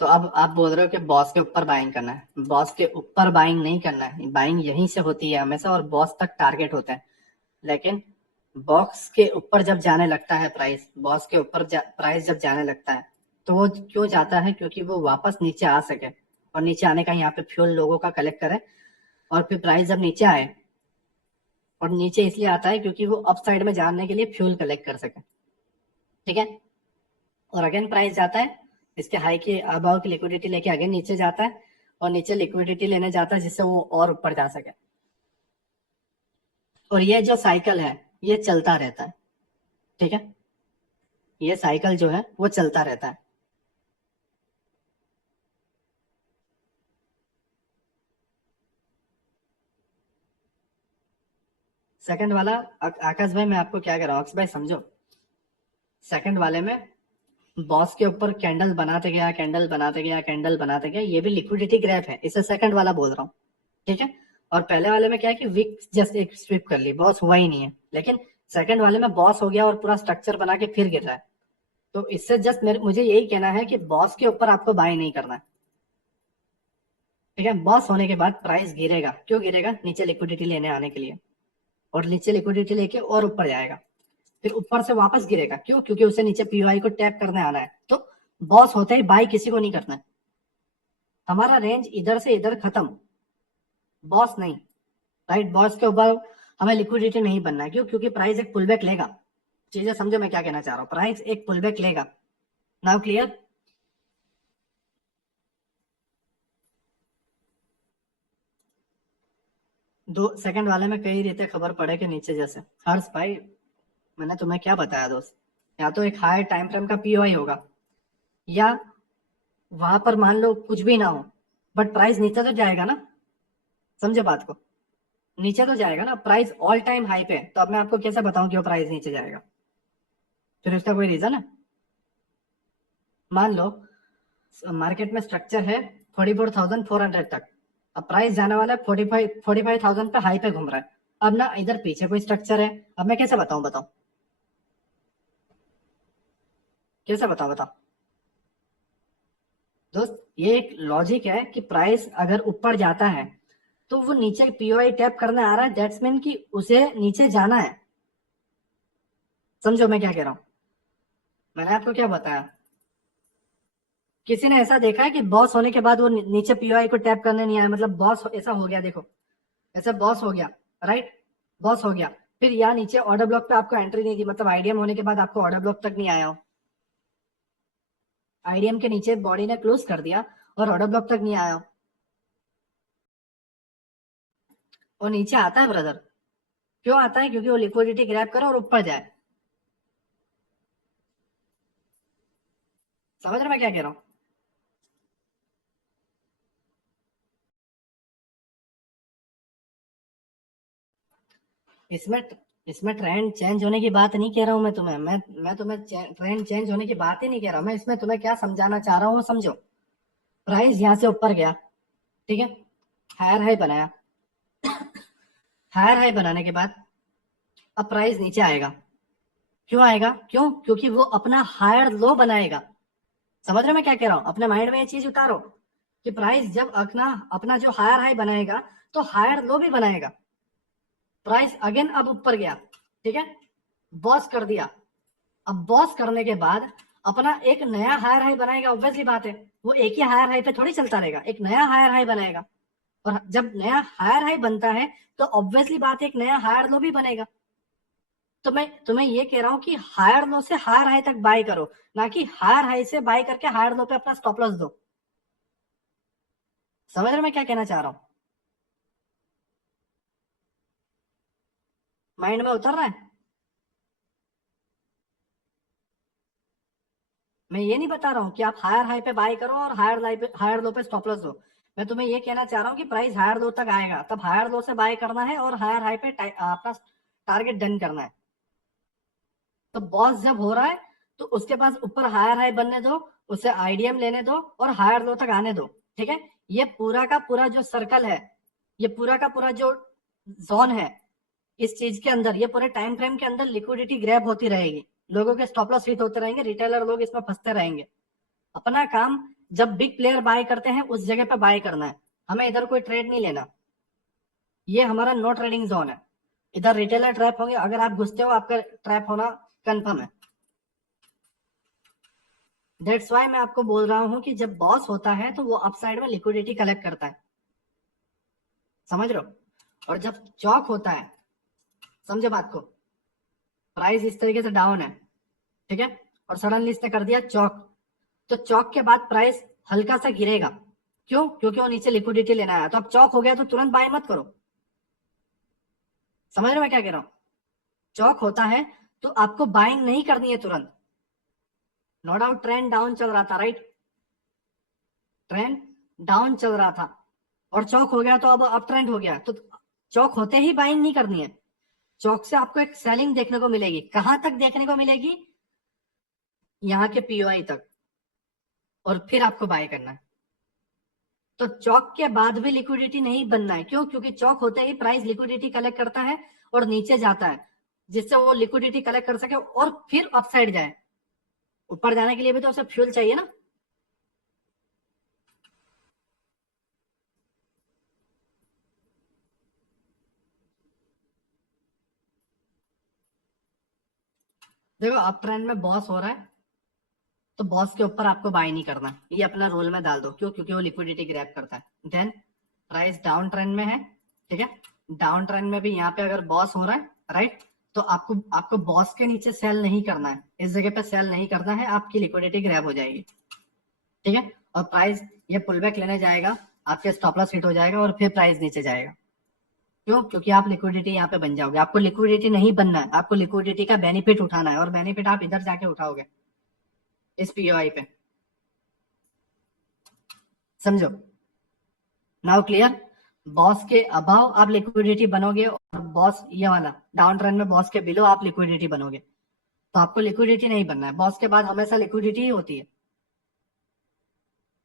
तो अब आप बोल रहे हो कि बॉस के ऊपर बाइंग करना है। बॉस के ऊपर बाइंग नहीं करना है, बाइंग यहीं से होती है हमेशा, और बॉस तक टारगेट होता है। लेकिन बॉक्स के ऊपर जब जाने लगता है प्राइस, बॉस के ऊपर प्राइस जब जाने लगता है, तो वो क्यों जाता है? क्योंकि वो वापस नीचे आ सके, और नीचे आने का यहाँ पे फ्यूल लोगों का कलेक्ट करे, और फिर प्राइस जब नीचे आए, और नीचे इसलिए आता है क्योंकि वो अप साइड में जाने के लिए फ्यूल कलेक्ट कर सके, ठीक है। और अगेन प्राइस जाता है, इसके हाई की अबाव की लिक्विडिटी लेके अगेन नीचे जाता है, और नीचे लिक्विडिटी लेने जाता है जिससे वो और ऊपर जा सके। और ये जो साइकिल है ये चलता रहता है, ठीक है। ये साइकिल जो है वो चलता रहता है। सेकंड वाला, आकाश भाई मैं आपको क्या कह रहा हूँ, आकाश भाई समझो। सेकंड वाले में बॉस के ऊपर कैंडल बनाते गया, कैंडल बनाते गया, कैंडल बनाते गया, ये भी लिक्विडिटी ग्रैप है, इसे सेकंड वाला बोल रहा हूँ, ठीक है। और पहले वाले में क्या है कि विक जस्ट एक स्विप कर ली, बॉस हुआ ही नहीं है। लेकिन सेकंड वाले में बॉस हो गया और पूरा स्ट्रक्चर बना के फिर गिर रहा है। तो इससे जस्ट मेरे मुझे यही कहना है कि बॉस के ऊपर आपको बाय नहीं करना है, ठीक है। बॉस होने के बाद प्राइस गिरेगा, क्यों गिरेगा? नीचे लिक्विडिटी लेने आने के लिए, और नीचे लिक्विडिटी लेके और ऊपर जाएगा, फिर ऊपर से वापस गिरेगा, क्यों? क्योंकि उसे नीचे पीओआई को टैप करने आना है। तो बॉस होते ही बाय किसी को नहीं करना है। हमारा रेंज इधर से इधर खत्म, बॉस नहीं, राइट। बॉस के ऊपर हमें लिक्विडिटी नहीं बनना है, क्यों? क्योंकि प्राइस एक पुलबैक लेगा। चीजें समझो मैं क्या कहना चाह रहा हूँ, प्राइस एक पुलबैक लेगा। Now clear? दो सेकंड वाले में कई रीते खबर पड़े के नीचे जैसे हर्ष भाई, मैंने तुम्हें क्या बताया दोस्त, या तो एक हायर टाइम फ्रेम का पीओआई होगा, या वहां पर मान लो कुछ भी ना हो, बट प्राइस नीचे तो जाएगा ना। समझे बात को, नीचे तो जाएगा ना, प्राइस ऑल टाइम हाई पे है, तो अब मैं आपको कैसे बताऊं कि वो प्राइस नीचे जाएगा? फिर उसका कोई रीजन है? मान लो मार्केट में स्ट्रक्चर है 44,400 तक, अब प्राइस जाने वाला है 45,000 पे हाई पे घूम रहा है। अब ना इधर पीछे कोई स्ट्रक्चर है, अब मैं कैसे बताऊं, बताओ कैसे बताओ बताओ। दोस्त ये एक लॉजिक है कि प्राइस अगर ऊपर जाता है तो वो नीचे पीओआई टैप करने आ रहा है, दैट्स मीन कि उसे नीचे जाना है। समझो मैं क्या कह रहा हूं, मैंने आपको क्या बताया? किसी ने ऐसा देखा है कि बॉस होने के बाद वो नीचे पीओआई को टैप करने नहीं आया, मतलब बॉस ऐसा हो गया, देखो ऐसा बॉस हो गया, राइट, बॉस हो गया, फिर यहाँ नीचे ऑर्डर ब्लॉक पे आपको एंट्री नहीं दी, मतलब आईडीएम होने के बाद आपको ऑर्डर ब्लॉक तक नहीं आया हो, आईडीएम के नीचे बॉडी ने क्लोज कर दिया और ऑर्डर ब्लॉक तक नहीं आया हो, और नीचे आता है ब्रदर। क्यों आता है? क्योंकि वो लिक्विडिटी ग्रैब करे और ऊपर जाए। समझ रहे मैं क्या कह रहा हूँ? इसमें इसमें ट्रेंड चेंज होने की बात नहीं कह रहा हूं मैं तुम्हें, मैं तुम्हें ट्रेंड चेंज होने की बात ही नहीं कह रहा हूं। मैं इसमें तुम्हें क्या समझाना चाह रहा हूँ समझो। प्राइस यहाँ से ऊपर गया, ठीक है, हायर हाई बनाया, हायर हाई बनाने के बाद अब प्राइस नीचे आएगा। क्यों आएगा? क्योंकि वो अपना हायर लो बनाएगा। समझ रहे मैं क्या कह रहा हूँ? अपने माइंड में ये चीज उतारो कि प्राइस जब अपना अपना जो हायर हाई बनाएगा तो हायर लो भी बनाएगा। प्राइस अगेन अब ऊपर गया, ठीक है, बॉस कर दिया। अब बॉस करने के बाद अपना एक नया हायर हाई बनाएगा, ऑब्वियसली बात है, वो एक ही हायर हाई पे थोड़ी चलता रहेगा, एक नया हायर हाई बनाएगा। और जब नया हायर हाई बनता है तो ऑब्वियसली बात है एक नया हायर लो भी बनेगा। तो मैं तुम्हें ये कह रहा हूं कि हायर लो से हायर हाई तक बाय करो, ना कि हायर हाई से बाय करके हायर लो पे अपना स्टॉप लॉस दो। समझ रहे मैं क्या कहना चाह रहा हूं? माइंड में उतर रहा है? मैं ये नहीं बता रहा हूँ कि आप हायर हाई पे बाय करो और हायर लो पे स्टॉप लॉस दो। मैं तुम्हें ये कहना चाह रहा हूँ कि प्राइस हायर लो तक आएगा तब हायर लो से बाय करना है और हायर हाई पे अपना टारगेट डन करना है। तो बॉस जब हो रहा है तो उसके पास ऊपर हायर हाई बनने दो, उसे आईडीएम लेने दो और हायर लो तक आने दो, ठीक है। ये पूरा का पूरा जो सर्कल है, ये पूरा का पूरा जो जोन है, इस चीज के अंदर ये पूरे टाइम फ्रेम के अंदर लिक्विडिटी ग्रैब होती रहेगी, लोगों के स्टॉप लॉस हिट होते रहेंगे, रिटेलर लोग इसमें फंसते रहेंगे। अपना काम जब बिग प्लेयर बाय करते हैं उस जगह पे बाय करना है, हमें इधर कोई ट्रेड नहीं लेना। ये हमारा नो ट्रेडिंग जोन है। इधर रिटेलर ट्रैप होंगे, अगर आप घुसते हो आपका ट्रैप होना कंफर्म है। दैट्स वाई मैं आपको बोल रहा हूं कि जब बॉस होता है तो वो अपसाइड में लिक्विडिटी कलेक्ट करता है। समझ रहे हो? और जब चौक होता है, समझे बात को, प्राइस इस तरीके से डाउन है, ठीक है, और सडनली इसने कर दिया चौक, तो चौक के बाद प्राइस हल्का सा गिरेगा। क्यों? क्योंकि वो नीचे लिक्विडिटी लेना आया, तो अब चौक हो गया तो तुरंत बाय मत करो। समझ रहे हो मैं क्या कह रहा हूँ? चौक होता है तो आपको बाइंग नहीं करनी है तुरंत। नो डाउट ट्रेंड डाउन चल रहा था, राइट, ट्रेंड डाउन चल रहा था और चौक हो गया तो अब अप ट्रेंड हो गया, तो चौक होते ही बाइंग नहीं करनी है। चौक से आपको एक सेलिंग देखने को मिलेगी, कहां तक देखने को मिलेगी? यहाँ के पीओआई तक, और फिर आपको बाय करना है। तो चौक के बाद भी लिक्विडिटी नहीं बनना है। क्यों? क्योंकि चौक होते ही प्राइस लिक्विडिटी कलेक्ट करता है और नीचे जाता है, जिससे वो लिक्विडिटी कलेक्ट कर सके और फिर अपसाइड जाए। ऊपर जाने के लिए भी तो उसे फ्यूल चाहिए ना। देखो अप ट्रेंड में बॉस हो रहा है तो बॉस के ऊपर आपको बाय नहीं करना, ये अपना रोल में डाल दो। क्यों? क्योंकि वो लिक्विडिटी ग्रैब करता है। देन प्राइस डाउन ट्रेंड में है, ठीक है, डाउन ट्रेंड में भी यहाँ पे अगर बॉस हो रहा है, राइट, तो आपको आपको बॉस के नीचे सेल नहीं करना है, इस जगह पे सेल नहीं करना है, आपकी लिक्विडिटी ग्रैब हो जाएगी, ठीक है, और प्राइस ये पुल बैक लेने जाएगा, आपके स्टॉप लॉस हिट हो जाएगा और फिर प्राइस नीचे जाएगा। क्यों? क्योंकि आप लिक्विडिटी यहाँ पे बन जाओगे। आपको लिक्विडिटी नहीं बनना है, आपको लिक्विडिटी का बेनिफिट उठाना है, और बेनिफिट आप इधर जाके उठाओगे इस पीओआई पे। समझो? Now clear? बॉस के अभाव आप लिक्विडिटी बनोगे, और बॉस ये वाला डाउन ट्रेंड में बॉस के बिलो आप लिक्विडिटी बनोगे। तो आपको लिक्विडिटी नहीं बनना है, बॉस के बाद हमेशा लिक्विडिटी ही होती है।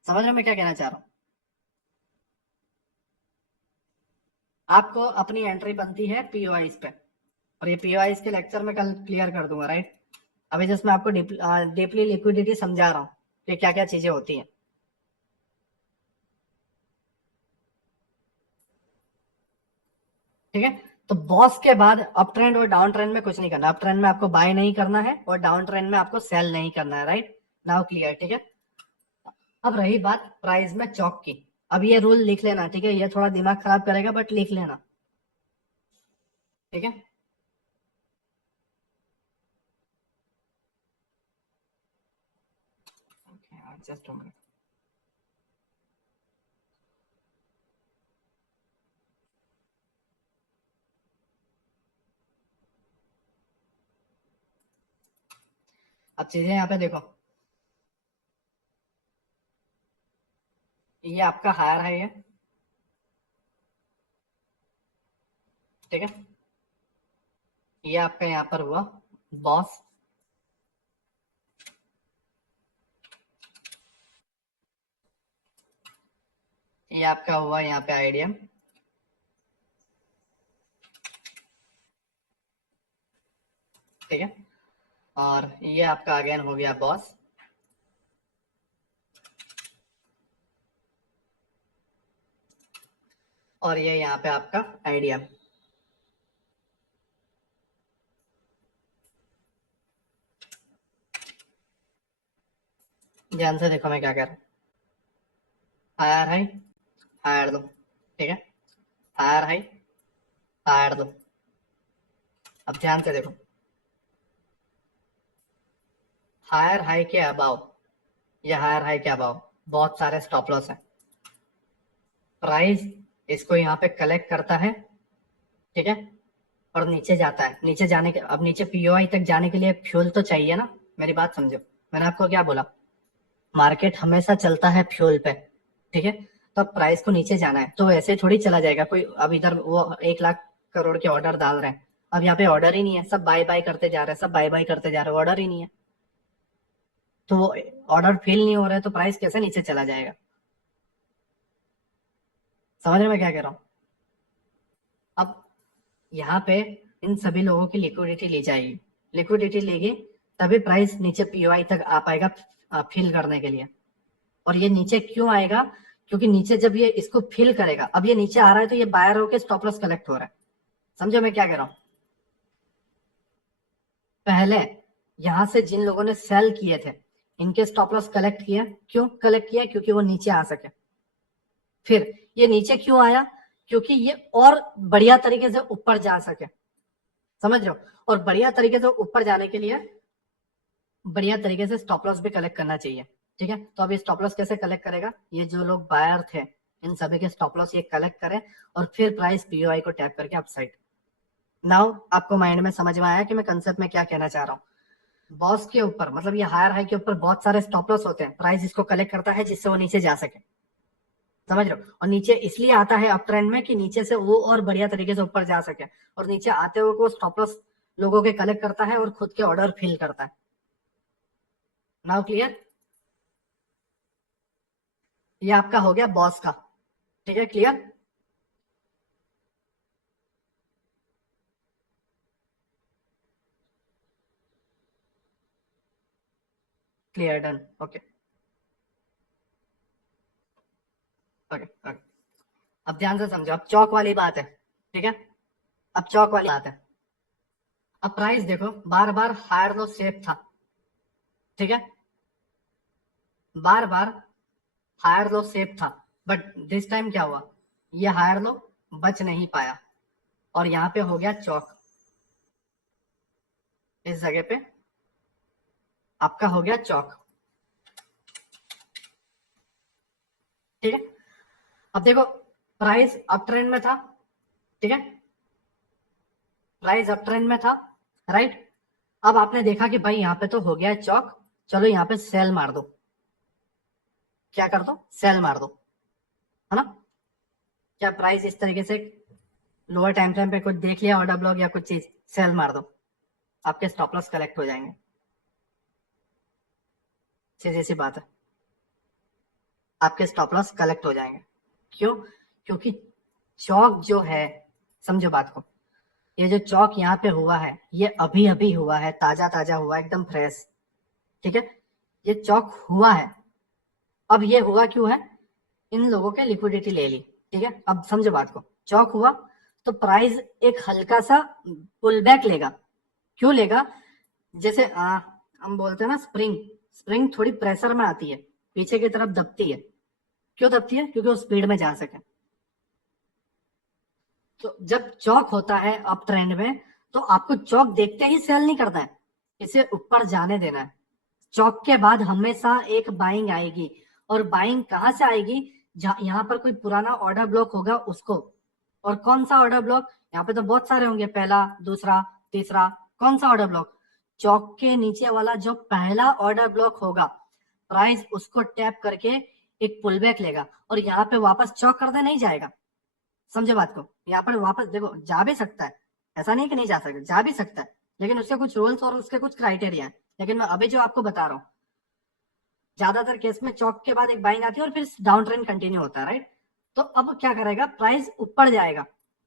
समझ रहे हो मैं क्या कहना चाह रहा हूँ? आपको अपनी एंट्री बनती है पीओआई पे, और ये पीओआई के लेक्चर में कल क्लियर कर दूंगा, राइट? अभी जस्ट मैं आपको डीपली लिक्विडिटी समझा रहा हूँ कि क्या क्या चीजें होती हैं। ठीक है? तो बॉस के बाद अप ट्रेंड और डाउन ट्रेंड में कुछ नहीं करना। अप ट्रेंड में आपको बाय नहीं करना है, और डाउन ट्रेंड में आपको सेल नहीं करना है, राइट? Now clear? ठीक है? अब रही बात प्राइस में चौक की। अब ये रूल लिख लेना, ठीक है? ये थोड़ा दिमाग खराब करेगा, बट लिख लेना। ठीक है? जस्ट अब चीजें यहाँ पे देखो, ये आपका हायर है, ठीक है? ये आपका यहाँ पर हुआ बॉस, ये आपका हुआ यहाँ पे आइडिया, ठीक है? और ये आपका अगेन हो गया बॉस, और ये यहाँ पे आपका आइडिया। ध्यान से देखो मैं क्या कह रहा हूँ। हायर हाई, हायर दो, ठीक है? हायर हाई, हायर दो। अब ध्यान से देखो, हायर हाई के अबाव, ये हायर हाई के अबाव बहुत सारे स्टॉप लॉस है। प्राइस इसको यहाँ पे कलेक्ट करता है, ठीक है? और नीचे जाता है। नीचे जाने के, अब नीचे पीओआई तक जाने के लिए फ्यूल तो चाहिए ना। मेरी बात समझो, मैंने आपको क्या बोला? मार्केट हमेशा चलता है फ्यूल पे, ठीक है? तो अब प्राइस को नीचे जाना है, तो ऐसे थोड़ी चला जाएगा कोई। अब इधर वो 1 लाख करोड़ के ऑर्डर डाल रहे हैं, अब यहाँ पे ऑर्डर ही नहीं है, सब बाय बाय करते जा रहे हैं, सब बाय बाय करते जा रहे हैं, ऑर्डर ही नहीं है। तो वो ऑर्डर फिल नहीं हो रहा है, तो प्राइस कैसे नीचे चला जाएगा? समझ रहे मैं क्या कह रहा हूँ? अब यहाँ पे इन सभी लोगों की लिक्विडिटी ली जाएगी, लिक्विडिटी लेगी तभी प्राइस नीचे पीओआई तक आ पाएगा फिल करने के लिए। और ये नीचे क्यों आएगा? क्योंकि नीचे जब ये इसको फिल करेगा, अब ये नीचे आ रहा है तो ये बायर होकर स्टॉप लॉस कलेक्ट हो रहा है। समझो मैं क्या कह रहा हूँ? पहले यहां से जिन लोगों ने सेल किए थे, इनके स्टॉप लॉस कलेक्ट किया। क्यों कलेक्ट किया? क्योंकि वो नीचे आ सके। फिर ये नीचे क्यों आया? क्योंकि ये और बढ़िया तरीके से ऊपर जा सके। समझ रहे हो? और बढ़िया तरीके से ऊपर जाने के लिए बढ़िया तरीके से स्टॉप लॉस भी कलेक्ट करना चाहिए, ठीक है? तो अब ये स्टॉप लॉस कैसे कलेक्ट करेगा? ये जो लोग बायर थे, इन सभी के स्टॉप लॉस ये कलेक्ट करें, और फिर प्राइस पीओआई को टैप करके अपसाइड। नाउ आपको माइंड में समझ में आया कि मैं कंसेप्ट में क्या कहना चाह रहा हूँ? बॉस के ऊपर, मतलब ये हायर हाई के ऊपर बहुत सारे स्टॉप लॉस होते हैं, प्राइस इसको कलेक्ट करता है जिससे वो नीचे जा सके। समझ रहे हो? और नीचे इसलिए आता है अप ट्रेंड में कि नीचे से वो और बढ़िया तरीके से ऊपर जा सके, और नीचे आते हुए को स्टॉप लॉस लोगों के कलेक्ट करता है और खुद के ऑर्डर फिल करता है। Now clear? ये आपका हो गया बॉस का, ठीक है? Clear? Clear, done, okay okay okay. अब ध्यान से समझो, अब चौक वाली बात है, ठीक है? अब चौक वाली बात है। अब प्राइस देखो, बार बार हायर लो सेफ था, ठीक है? बार बार हायर लो सेफ था, बट दिस टाइम क्या हुआ? ये हायर लो बच नहीं पाया, और यहाँ पे हो गया चौक। इस जगह पे आपका हो गया चौक, ठीक है? अब देखो, प्राइस अप ट्रेंड में था, ठीक है, प्राइस अप ट्रेंड में था, राइट। अब आपने देखा कि भाई यहाँ पे तो हो गया है चौक, चलो यहाँ पे सेल मार दो, क्या कर दो, सेल मार दो, है ना। क्या प्राइस इस तरीके से लोअर टाइम फ्रेम पे कुछ देख लिया ऑर्डर ब्लॉक या कुछ चीज, सेल मार दो, आपके स्टॉप लॉस कलेक्ट हो जाएंगे, सीधी सी बात है, आपके स्टॉप लॉस कलेक्ट हो जाएंगे। क्यों? क्योंकि चौक जो है, समझो बात को, ये जो चौक यहाँ पे हुआ है ये अभी अभी हुआ है, ताजा ताजा हुआ है, एकदम फ्रेश, ठीक है। ये चौक हुआ है, अब ये हुआ क्यों है, इन लोगों के लिक्विडिटी ले ली, ठीक है। अब समझो बात को, चौक हुआ तो प्राइस एक हल्का सा पुल बैक लेगा, क्यों लेगा, जैसे हम बोलते हैं ना स्प्रिंग, स्प्रिंग थोड़ी प्रेशर में आती है, पीछे की तरफ दबती है, क्यों दबती है, क्योंकि वो स्पीड में जा सके। तो जब चौक होता है अप ट्रेंड में, तो आपको चौक देखते ही सेल नहीं करना है, इसे ऊपर जाने देना है। चौक के बाद हमेशा एक बाइंग आएगी, और बाइंग कहां से आएगी, जहां यहाँ पर कोई पुराना ऑर्डर ब्लॉक होगा उसको। और कौन सा ऑर्डर ब्लॉक, यहाँ पे तो बहुत सारे होंगे, पहला, दूसरा, तीसरा, कौन सा ऑर्डर ब्लॉक, चौक के नीचे वाला जो पहला ऑर्डर ब्लॉक होगा, प्राइस उसको टैप करके एक पुलबैक लेगा, और यहाँ पे वापस चौक करने नहीं जाएगा, समझे बात को। यहाँ पर वापस देखो, जा भी सकता है, ऐसा नहीं कि नहीं जा सकता, जा भी सकता है, लेकिन उसके कुछ रूल्स और उसके कुछ क्राइटेरिया है। लेकिन मैं अभी जो आपको बता रहा हूँ, ज्यादातर केस में चौक के बाद एक बाइंग आती है और फिर डाउन ट्रेंड कंटिन्यू होता है, राइट। तो अब क्या करेगा, प्राइस ऊपर जाएगा,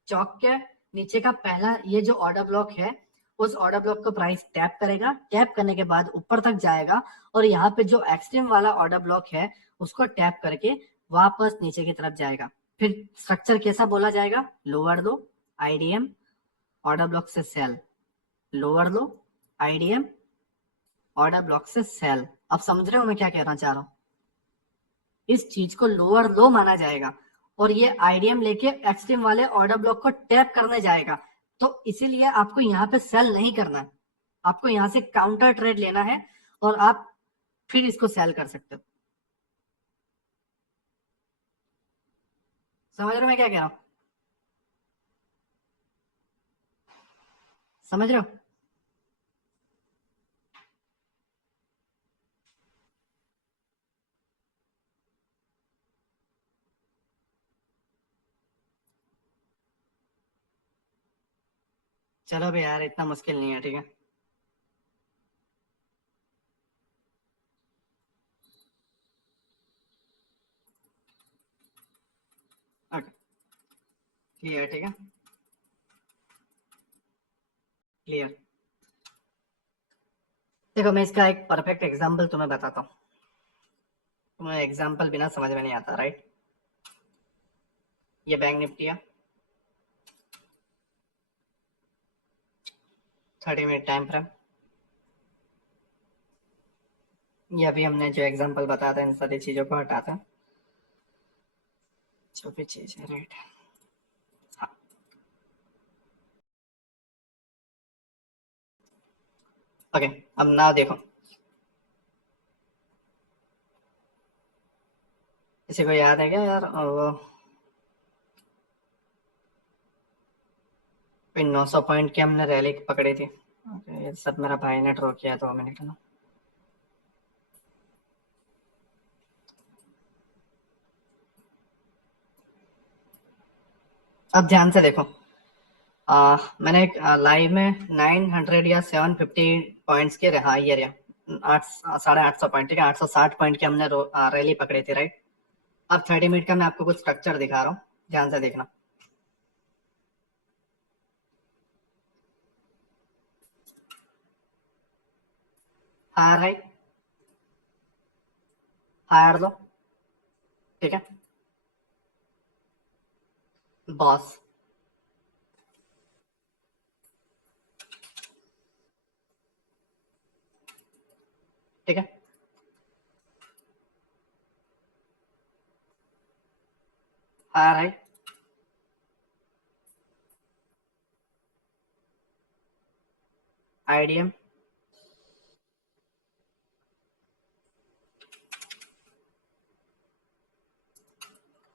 चौक के नीचे का पहला ये जो ऑर्डर ब्लॉक है, उस ऑर्डर ब्लॉक को प्राइस टैप करेगा, टैप करने के बाद ऊपर तक जाएगा, और यहाँ पे जो एक्सट्रीम वाला ऑर्डर ब्लॉक है उसको टैप करके वापस नीचे की तरफ जाएगा। फिर स्ट्रक्चर कैसा बोला जाएगा, lower low, IDM, order block से sell, lower low, IDM, order block से सेल। अब समझ रहे हो मैं क्या कहना चाह रहा हूँ, इस चीज को लोअर लो माना जाएगा, और ये आईडीएम लेके एक्सट्रीम वाले ऑर्डर ब्लॉक को टैप करने जाएगा। तो इसीलिए आपको यहाँ पे सेल नहीं करना है, आपको यहाँ से काउंटर ट्रेड लेना है, और आप फिर इसको सेल कर सकते हो। समझ रहे हो मैं क्या कह रहा हूँ, समझ रहे हो। चलो भाई यार, इतना मुश्किल नहीं है, ठीक है। ओके, क्लियर, ठीक है, क्लियर। देखो मैं इसका एक परफेक्ट एग्जांपल तुम्हें बताता हूँ, तुम्हें एग्जांपल बिना समझ में नहीं आता, राइट। ये बैंक निफ्टी है, 30 मिनट टाइम फ्रेम, ये अभी हमने जो एग्जांपल बताया था इन सारी चीजों को हटाते हैं, जो भी चीज है, राइट। हाँ, ओके। अब ना देखो, किसी को याद है क्या यार, वो कोई 900 पॉइंट की हमने रैली पकड़ी थी। ओके, ये सब मेरा भाई ने ड्रॉ किया, 2 मिनट ना। अब ध्यान से देखो, मैंने एक लाइव में 900 या 750 पॉइंट्स के रहा, ये रहा 800 850 पॉइंट, ठीक है, 860 पॉइंट की हमने रैली पकड़ी थी, राइट। अब 30 मिनट का मैं आपको कुछ स्ट्रक्चर दिखा रहा हूँ, ध्यान से देखना। हायर हाई, हायर लो, ठीक है, बॉस, ठीक है, हायर हाई, आईडीएम,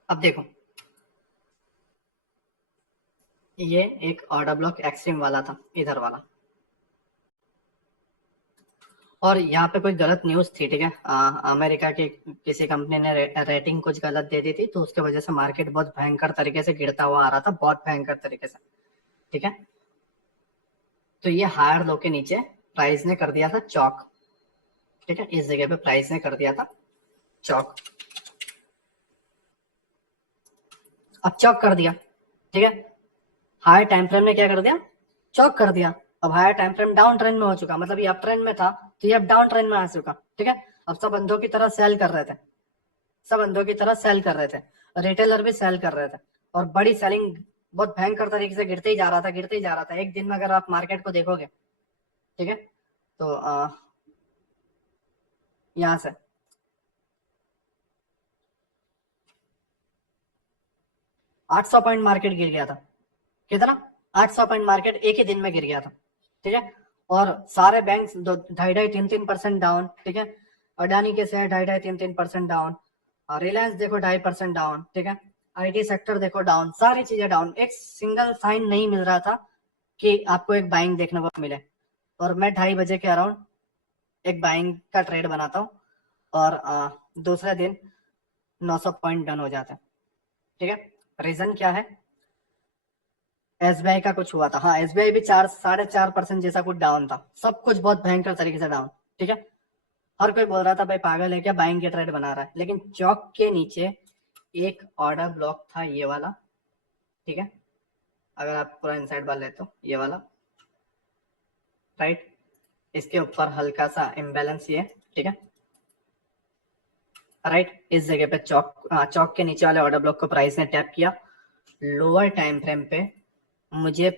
अब देखो ये एक ऑर्डर ब्लॉक एक्सट्रीम वाला था, इधर वाला। और यहाँ पे कोई गलत न्यूज़ थी, ठीक है, अमेरिका की किसी कंपनी ने रेटिंग कुछ गलत दे दी थी, तो उसके वजह से मार्केट बहुत भयंकर तरीके से गिरता हुआ आ रहा था, बहुत भयंकर तरीके से, ठीक है। तो ये हायर लो के नीचे प्राइस ने कर दिया था चौक, ठीक है, इस जगह पे प्राइस ने कर दिया था चौक। अब चौक कर दिया, ठीक है, हायर टाइम फ्रेम में क्या कर दिया, चौक कर दिया। अब higher time frame down trend में हो चुका, मतलब ये अप ट्रेंड में था, तो ये अब डाउन ट्रेंड में आ चुका, ठीक है। अब सब अंधों की तरह सेल कर रहे थे, सब अंधों की तरह सेल कर रहे थे, रिटेलर भी सेल कर रहे थे, और बड़ी सेलिंग बहुत भयंकर तरीके से गिरते ही जा रहा था, गिरते ही जा रहा था। एक दिन में अगर आप मार्केट को देखोगे, ठीक है, तो यहाँ से 800 पॉइंट मार्केट गिर गया था। कितना? 800 पॉइंट मार्केट एक ही दिन में गिर गया था, ठीक है। और सारे बैंक दो ढाई ढाई 3-3% डाउन, ठीक है। अडानी के शेयर ढाई ढाई 3-3% डाउन, और रिलायंस देखो 2.5% डाउन, ठीक है। आईटी सेक्टर देखो डाउन, सारी चीजें डाउन, एक सिंगल साइन नहीं मिल रहा था कि आपको एक बाइंग देखने को मिले। और मैं 2:30 बजे के अराउंड एक बाइंग का ट्रेड बनाता हूँ, और दूसरे दिन 900 पॉइंट डन हो जाता है, ठीक है। रीजन क्या है? एसबीआई का कुछ हुआ था, हाँ, एसबीआई भी 4-4.5% जैसा कुछ डाउन था, सब कुछ बहुत भयंकर तरीके से डाउन, ठीक है। हर कोई बोल रहा था भाई पागल है क्या, बाइंग के ट्रेड बना रहा है, लेकिन चौक के नीचे एक ऑर्डर ब्लॉक था, ये वाला, ठीक है। अगर आप पूरा इनसाइड बार ले तो ये वाला, राइट, इसके ऊपर हल्का सा इम्बैलेंस ये, ठीक है, राइट। इस जगह पे चौक के नीचे वाले ऑर्डर ब्लॉक को प्राइस ने टैप किया, लोअर टाइम फ्रेम पे मुझे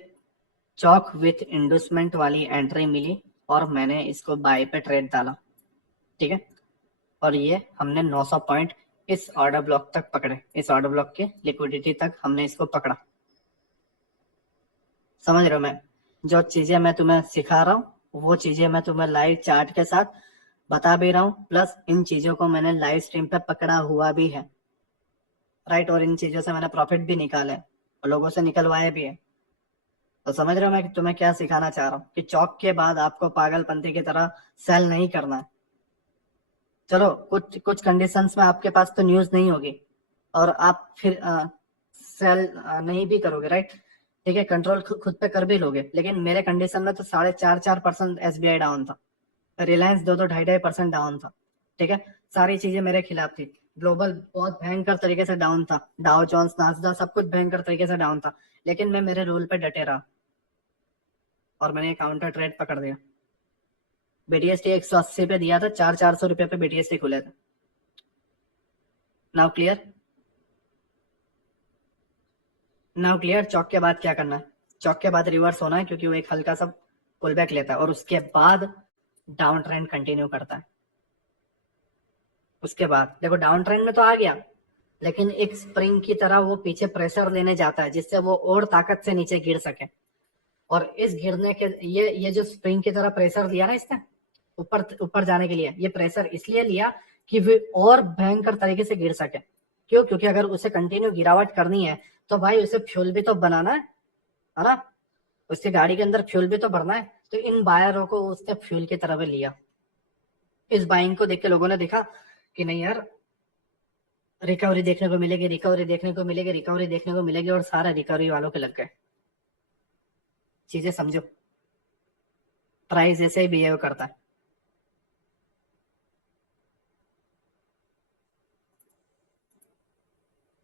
चौक विथ इंडोसमेंट वाली एंट्री मिली, और मैंने इसको बाय पे ट्रेड डाला, ठीक है। और ये हमने 900 पॉइंट इस ऑर्डर ब्लॉक तक पकड़े, इस ऑर्डर ब्लॉक के लिक्विडिटी तक हमने इसको पकड़ा। समझ रहे हो? मैं जो चीजें मैं तुम्हें सिखा रहा हूँ, वो चीजें मैं तुम्हें लाइव चार्ट के साथ बता भी रहा हूँ, प्लस इन चीजों को मैंने लाइव स्ट्रीम पे पकड़ा हुआ भी है, राइट। और इन चीजों से मैंने प्रॉफिट भी निकाले और लोगों से निकलवाए भी है। तो समझ रहे हो मैं तुम्हें क्या सिखाना चाह रहा हूँ, कि चौक के बाद आपको पागलपंती की तरह सेल नहीं करना है। चलो, कुछ कुछ कंडीशंस में आपके पास तो न्यूज नहीं होगी, और आप फिर सेल नहीं भी करोगे, राइट, ठीक है, कंट्रोल खुद पे कर भी लोगे, लेकिन मेरे कंडीशन में तो 4.5% एसबीआई डाउन था, रिलायंस 2-2 2.5% डाउन था, ठीक है। सारी चीजें मेरे खिलाफ थी, ग्लोबल बहुत भयंकर तरीके से डाउन था, डाउ जोन्स नास्डा सब कुछ भयंकर तरीके से डाउन था, लेकिन मैं मेरे रूल पे डटे रहा, और मैंने काउंटर ट्रेड पकड़ दिया। बीटीएसटी 180 पे दिया था, 400 पे बीटीएसटी खुले थे। Now clear? Now clear? चौक के बाद क्या करना है? चौक के बाद रिवर्स होना है, क्योंकि वो एक हल्का सा पुल बैक लेता है, और उसके बाद डाउन ट्रेंड कंटिन्यू करता है। उसके बाद देखो डाउन ट्रेंड में तो आ गया, लेकिन एक स्प्रिंग की तरह वो पीछे प्रेशर लेने जाता है, जिससे वो और ताकत से नीचे गिर सके। और इस गिरने के ये जो स्प्रिंग की तरह प्रेशर लिया ना इसने, ऊपर ऊपर जाने के लिए, ये प्रेशर इसलिए लिया कि वो और भयंकर तरीके से गिर सके। क्यों? क्योंकि अगर उसे कंटिन्यू गिरावट करनी है, तो भाई उसे फ्यूल भी तो बनाना है ना, उसकी गाड़ी के अंदर फ्यूल भी तो भरना है। तो इन बायरों को उसने फ्यूल की तरह भी लिया। इस बाइंग को देख के लोगों ने देखा कि नहीं यार, रिकवरी देखने को मिलेगी, रिकवरी देखने को मिलेगी, रिकवरी देखने को मिलेगी, और सारा रिकवरी वालों के लग गए। चीजें समझो, प्राइस ऐसे ही बिहेव करता है।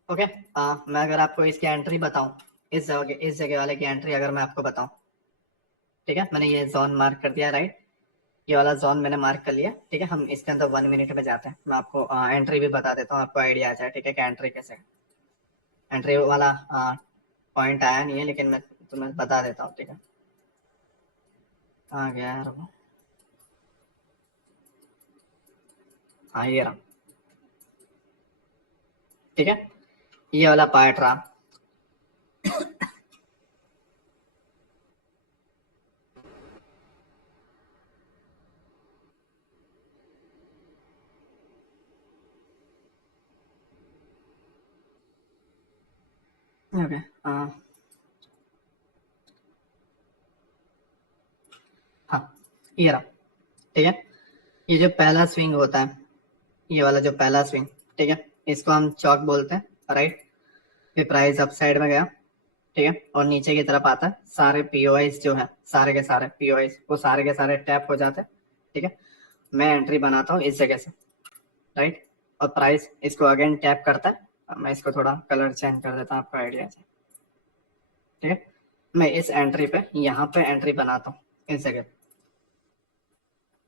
ओके, मैं अगर आपको इसकी एंट्री बताऊं, इस जगह वाले की एंट्री अगर मैं आपको बताऊं, ठीक है, मैंने ये जोन मार्क कर दिया, राइट, ये वाला जोन मैंने मार्क कर लिया, ठीक है। हम इसके अंदर 1 मिनट में जाते हैं, मैं आपको एंट्री भी बता देता हूँ, आपको आइडिया आ जाए, ठीक है, कि एंट्री कैसे। एंट्री वाला पॉइंट आया नहीं है, लेकिन मैं तुम्हें बता देता हूँ, ठीक है। आ गया यार वो, हाँ ये रहा, ठीक है, ये वाला पार्ट रहा। ओके, ये रहा, ठीक है। ये जो पहला स्विंग होता है, ये वाला जो पहला स्विंग, ठीक है, इसको हम चौक बोलते हैं, राइट। फिर प्राइस अप साइड में गया, ठीक है, और नीचे की तरफ आता है, सारे पीओआईस जो है, सारे के सारे पीओआईस वो सारे के सारे टैप हो जाते हैं, ठीक है। मैं एंट्री बनाता हूँ इस जगह से, राइट, और प्राइस इसको अगेन टैप करता है। अब मैं इसको थोड़ा कलर चेंज कर देता हूँ आपको आइडिया से, ठीक है। मैं इस एंट्री पे यहाँ पे एंट्री बनाता हूँ इस जगह,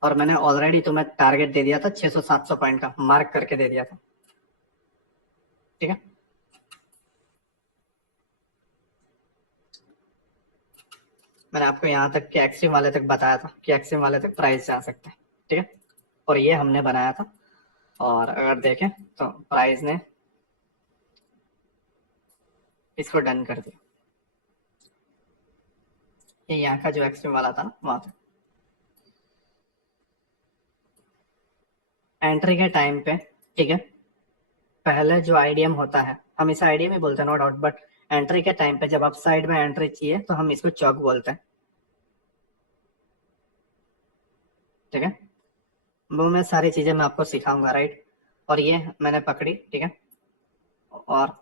और मैंने ऑलरेडी तुम्हें टारगेट दे दिया था 600-700 पॉइंट का, मार्क करके दे दिया था, ठीक है। मैंने आपको यहाँ तक के एक्सिम वाले तक बताया था कि एक्सिम वाले तक प्राइस जा सकते हैं, ठीक है, और ये हमने बनाया था। और अगर देखें तो प्राइस ने इसको डन कर दिया, ये यहाँ का जो एक्सट्रीम वाला था ना वहां पे एंट्री के टाइम पे, ठीक है। पहले जो आईडीएम होता है, हम इसे आईडीएम ही बोलते हैं, नो डाउट, बट एंट्री के टाइम पे जब अप साइड में एंट्री चाहिए तो हम इसको चौक बोलते हैं, ठीक है। वो मैं सारी चीजें मैं आपको सिखाऊंगा, राइट। और ये मैंने पकड़ी, ठीक है, और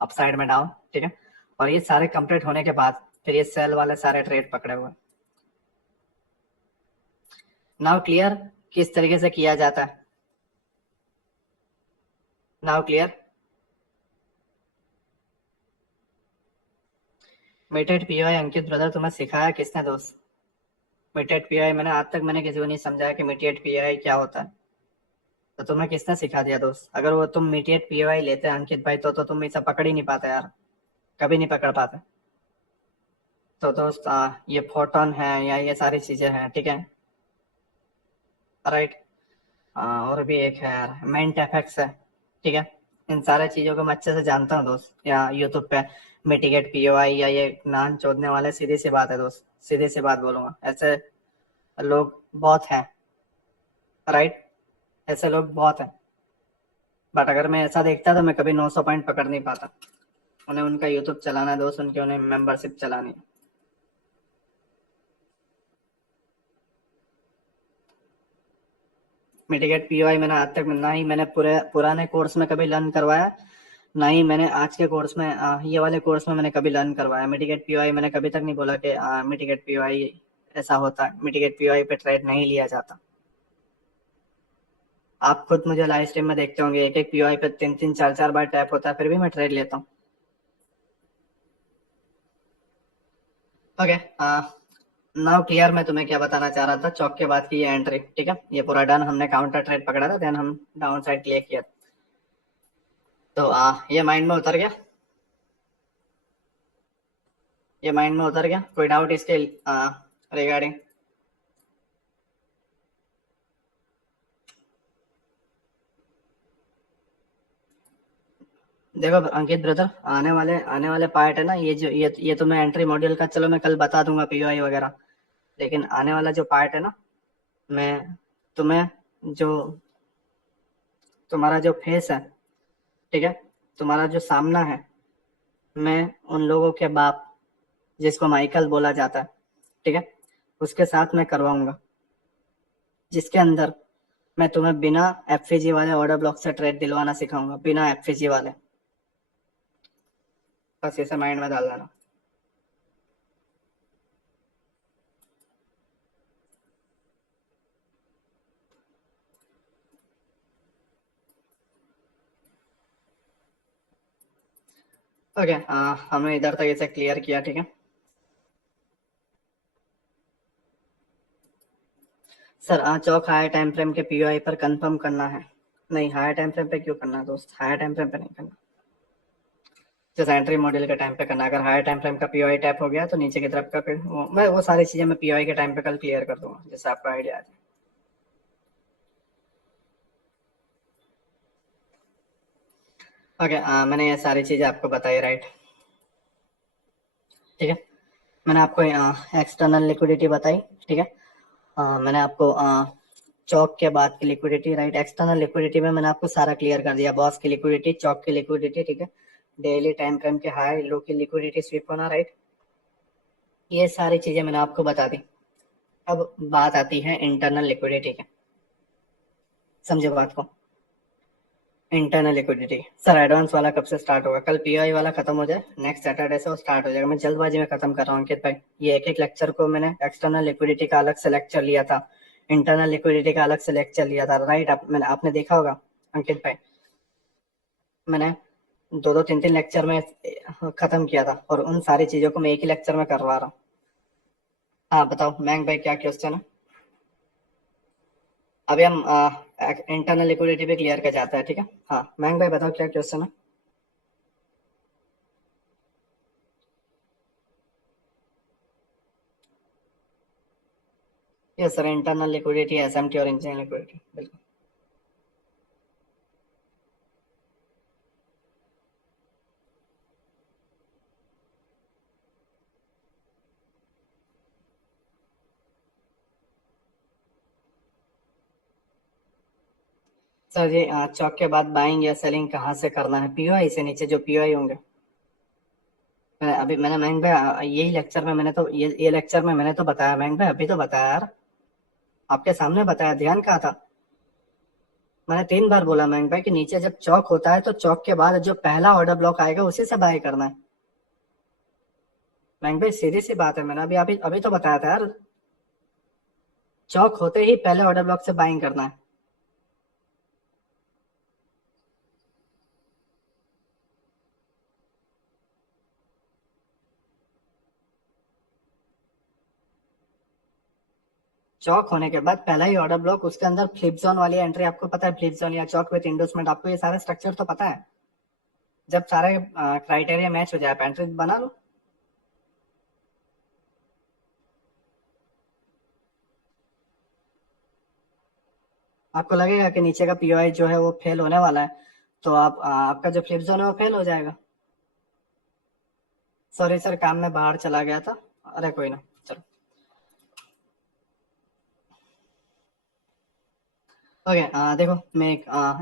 अप साइड में डाउन, ठीक है, और ये सारे कंप्लीट होने के बाद फिर ये सेल वाले सारे ट्रेड पकड़े हुए। नाउ क्लियर किस तरीके से किया जाता है? Now clear. मीटेड पीओआई अंकित ब्रदर तुम्हें सिखाया किसने दोस्त? मीटेड पीओआई मैंने आज तक मैंने किसी को नहीं समझाया कि मीटेड पीओआई क्या होता है, तो तुम्हें किसने सिखा दिया दोस्त? अगर वो तुम मीटेड पीओआई लेते अंकित भाई तो तुम इसे पकड़ ही नहीं पाते यार, कभी नहीं पकड़ पाते। तो दोस्त ये फोटोन है या ये सारी चीजें हैं, ठीक है, राइट। और भी एक है यार, मेंट एफएक्स है, ठीक है। इन सारे चीजों को मैं अच्छे से जानता हूँ दोस्त, या यूट्यूब पे मिटिगेट पीओआई या ये नाम चोदने वाले, सीधी सी बात है दोस्त, सीधी सी बात बोलूंगा, ऐसे लोग बहुत हैं, राइट, ऐसे लोग बहुत हैं। बट अगर मैं ऐसा देखता तो मैं कभी 900 पॉइंट पकड़ नहीं पाता। उन्हें उनका यूट्यूब चलाना है दोस्त, उनकी उन्हें मेंबरशिप चलानी है। मिटिगेट पीओआई मैंने आज तक ना ही मैंने पूरे पुराने कोर्स में कभी लर्न करवाया, ना ही मैंने आज के कोर्स में ये वाले कोर्स में मैंने कभी लर्न करवाया। मिटिगेट पीओआई मैंने कभी तक नहीं बोला कि मिटिगेट पीओआई ऐसा होता है, मिटिगेट पीओआई पे ट्रेड नहीं लिया जाता। आप खुद मुझे लाइव स्ट्रीम में देखते होंगे, एक एक पीओआई पे 3-3 4-4 बार टैप होता है, फिर भी मैं ट्रेड लेता हूँ। Okay, now clear. मैं तुम्हें क्या बताना चाह रहा था, चौक के बाद की ये एंट्री, ठीक है, ये पूरा डन, हमने काउंटर ट्रेड पकड़ा था, देन हम डाउन साइड क्लियर किया। तो ये माइंड में उतर गया, ये माइंड में उतर गया, कोई डाउट इसके रिगार्डिंग? देखो अंकित ब्रदर, आने वाले पार्ट है ना, ये जो ये तो मैं एंट्री मॉड्यूल का चलो मैं कल बता दूंगा पीओआई वगैरह, लेकिन आने वाला जो पार्ट है ना, मैं तुम्हें जो तुम्हारा जो फेस है, ठीक है, तुम्हारा जो सामना है, मैं उन लोगों के बाप जिसको माइकल बोला जाता है, ठीक है, उसके साथ मैं करवाऊंगा, जिसके अंदर मैं तुम्हें बिना एफएजी वाले ऑर्डर ब्लॉक से ट्रेड दिलवाना सिखाऊंगा, बिना एफएजी वाले। बस इसे माइंड में डाल देना। ओके, हमने इधर तक इसे क्लियर किया, ठीक है। सर चौक हायर टाइम फ्रेम के पीओआई पर कंफर्म करना है? नहीं, हायर टाइम फ्रेम पे क्यों करना है दोस्त, हायर टाइम फ्रेम पे नहीं करना, जैसे एंट्री मॉड्यूल के टाइम पे करना। अगर हायर टाइम फ्रेम का पीओआई टैप हो गया तो नीचे की तरफ का फिर मैं वो सारी चीजें मैं पीओआई के टाइम पे कल क्लियर कर दूंगा, जैसे आपका आइडिया आ जाए। ओके, मैंने ये सारी चीजें आपको बताई, राइट, ठीक है। मैंने आपको एक्सटर्नल लिक्विडिटी बताई, ठीक है। मैंने आपको चौक के बाद की लिक्विडिटी, राइट, एक्सटर्नल लिक्विडिटी में मैंने आपको सारा क्लियर कर दिया, बॉस की लिक्विडिटी, चौक की लिक्विडिटी, ठीक है, डेली टाइम फ्रेम के हाई लो की लिक्विडिटी स्वीप होना, राइट, ये सारी चीजें मैंने आपको बता दी। अब बात आती है इंटरनल लिक्विडिटी की, समझे बात को। इंटरनल लिक्विडिटी सर एडवांस वाला कब से स्टार्ट होगा? कल पीओआई वाला खत्म हो जाए, नेक्स्ट सैटरडे से वो स्टार्ट हो जाएगा। मैं जल्दबाजी में खत्म कर रहा हूँ अंकित भाई। ये एक एक लेक्चर को मैंने एक्सटर्नल लिक्विडिटी का अलग से लेक्चर लिया था, इंटरनल लिक्विडिटी का अलग से लेक्चर लिया था, राइट? आपने देखा होगा अंकित भाई, मैंने दो दो तीन तीन लेक्चर में खत्म किया था, और उन सारी चीजों को मैं एक ही लेक्चर में करवा रहा हूँ। हाँ बताओ मैंग भाई, क्या क्वेश्चन है? अभी हम इंटरनल लिक्विडिटी पे क्लियर कर जाता है, ठीक है। हाँ मैंग भाई बताओ क्या क्वेश्चन है? Yes sir, internal liquidity, SMT और इंटरनल लिक्विडिटी, बिल्कुल। सर जी चौक के बाद बाइंग या सेलिंग कहाँ से करना है? पीओआई से नीचे जो पीओआई होंगे। मैंने मैंग भाई यही लेक्चर में मैंने तो ये लेक्चर में मैंने तो बताया मैंग भाई, अभी तो बताया यार, आपके सामने बताया, ध्यान कहाँ था? मैंने 3 बार बोला मैंग भाई कि नीचे जब चौक होता है तो चौक के बाद जो पहला ऑर्डर ब्लॉक आएगा उसी से बाय करना है। मैंग भाई सीधी सी बात है, मैंने अभी अभी अभी तो बताया था यार, चौक होते ही पहले ऑर्डर ब्लॉक से बाइंग करना है। चौक होने के बाद पहला ही ऑर्डर ब्लॉक, उसके अंदर फ्लिप जोन वाली एंट्री, आपको पता है फ्लिप जोन या चौक विद इंडोसमेंट, आपको ये सारा स्ट्रक्चर तो पता है। जब सारे क्राइटेरिया मैच हो जाए आप एंट्री बना लो। आपको लगेगा कि नीचे का पीओआई जो है वो फेल होने वाला है, तो आपका जो फ्लिप जोन है वो फेल हो जाएगा। सॉरी सर, काम में बाहर चला गया था। अरे कोई ना, चलो। ओके देखो मैं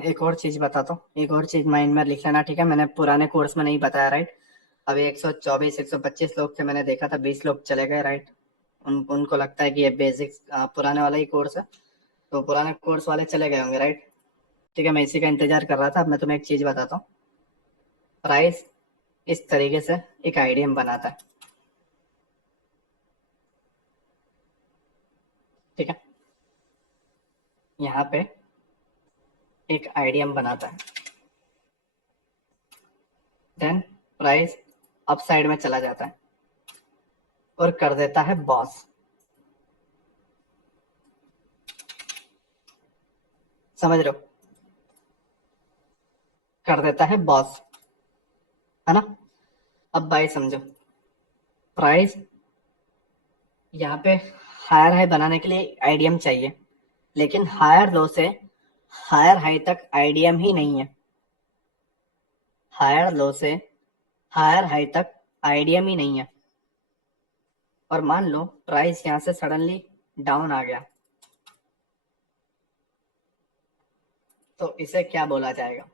एक और चीज बताता हूँ, एक और चीज माइंड में लिख लेना, ठीक है? मैंने पुराने कोर्स में नहीं बताया, राइट? अभी 124 125 लोग थे, मैंने देखा था 20 लोग चले गए, राइट? उनको लगता है कि ये बेसिक्स पुराने वाला ही कोर्स है, तो पुराने कोर्स वाले चले गए होंगे, राइट? ठीक है, मैं इसी का इंतजार कर रहा था। अब मैं तुम्हें एक चीज बताता हूँ। प्राइस इस तरीके से एक आईडीएम बनाता है, ठीक है? यहाँ पे एक आईडीएम बनाता है, देन प्राइस अप साइड में चला जाता है और कर देता है बॉस। समझ रहे हो? कर देता है बॉस, है ना? अब भाई समझो, प्राइस यहाँ पे हायर हाई बनाने के लिए आईडीएम चाहिए, लेकिन हायर लो से हायर हाई तक आईडीएम ही नहीं है। हायर लो से हायर हाई तक आईडीएम ही नहीं है। और मान लो प्राइस यहाँ से सडनली डाउन आ गया, तो इसे क्या बोला जाएगा?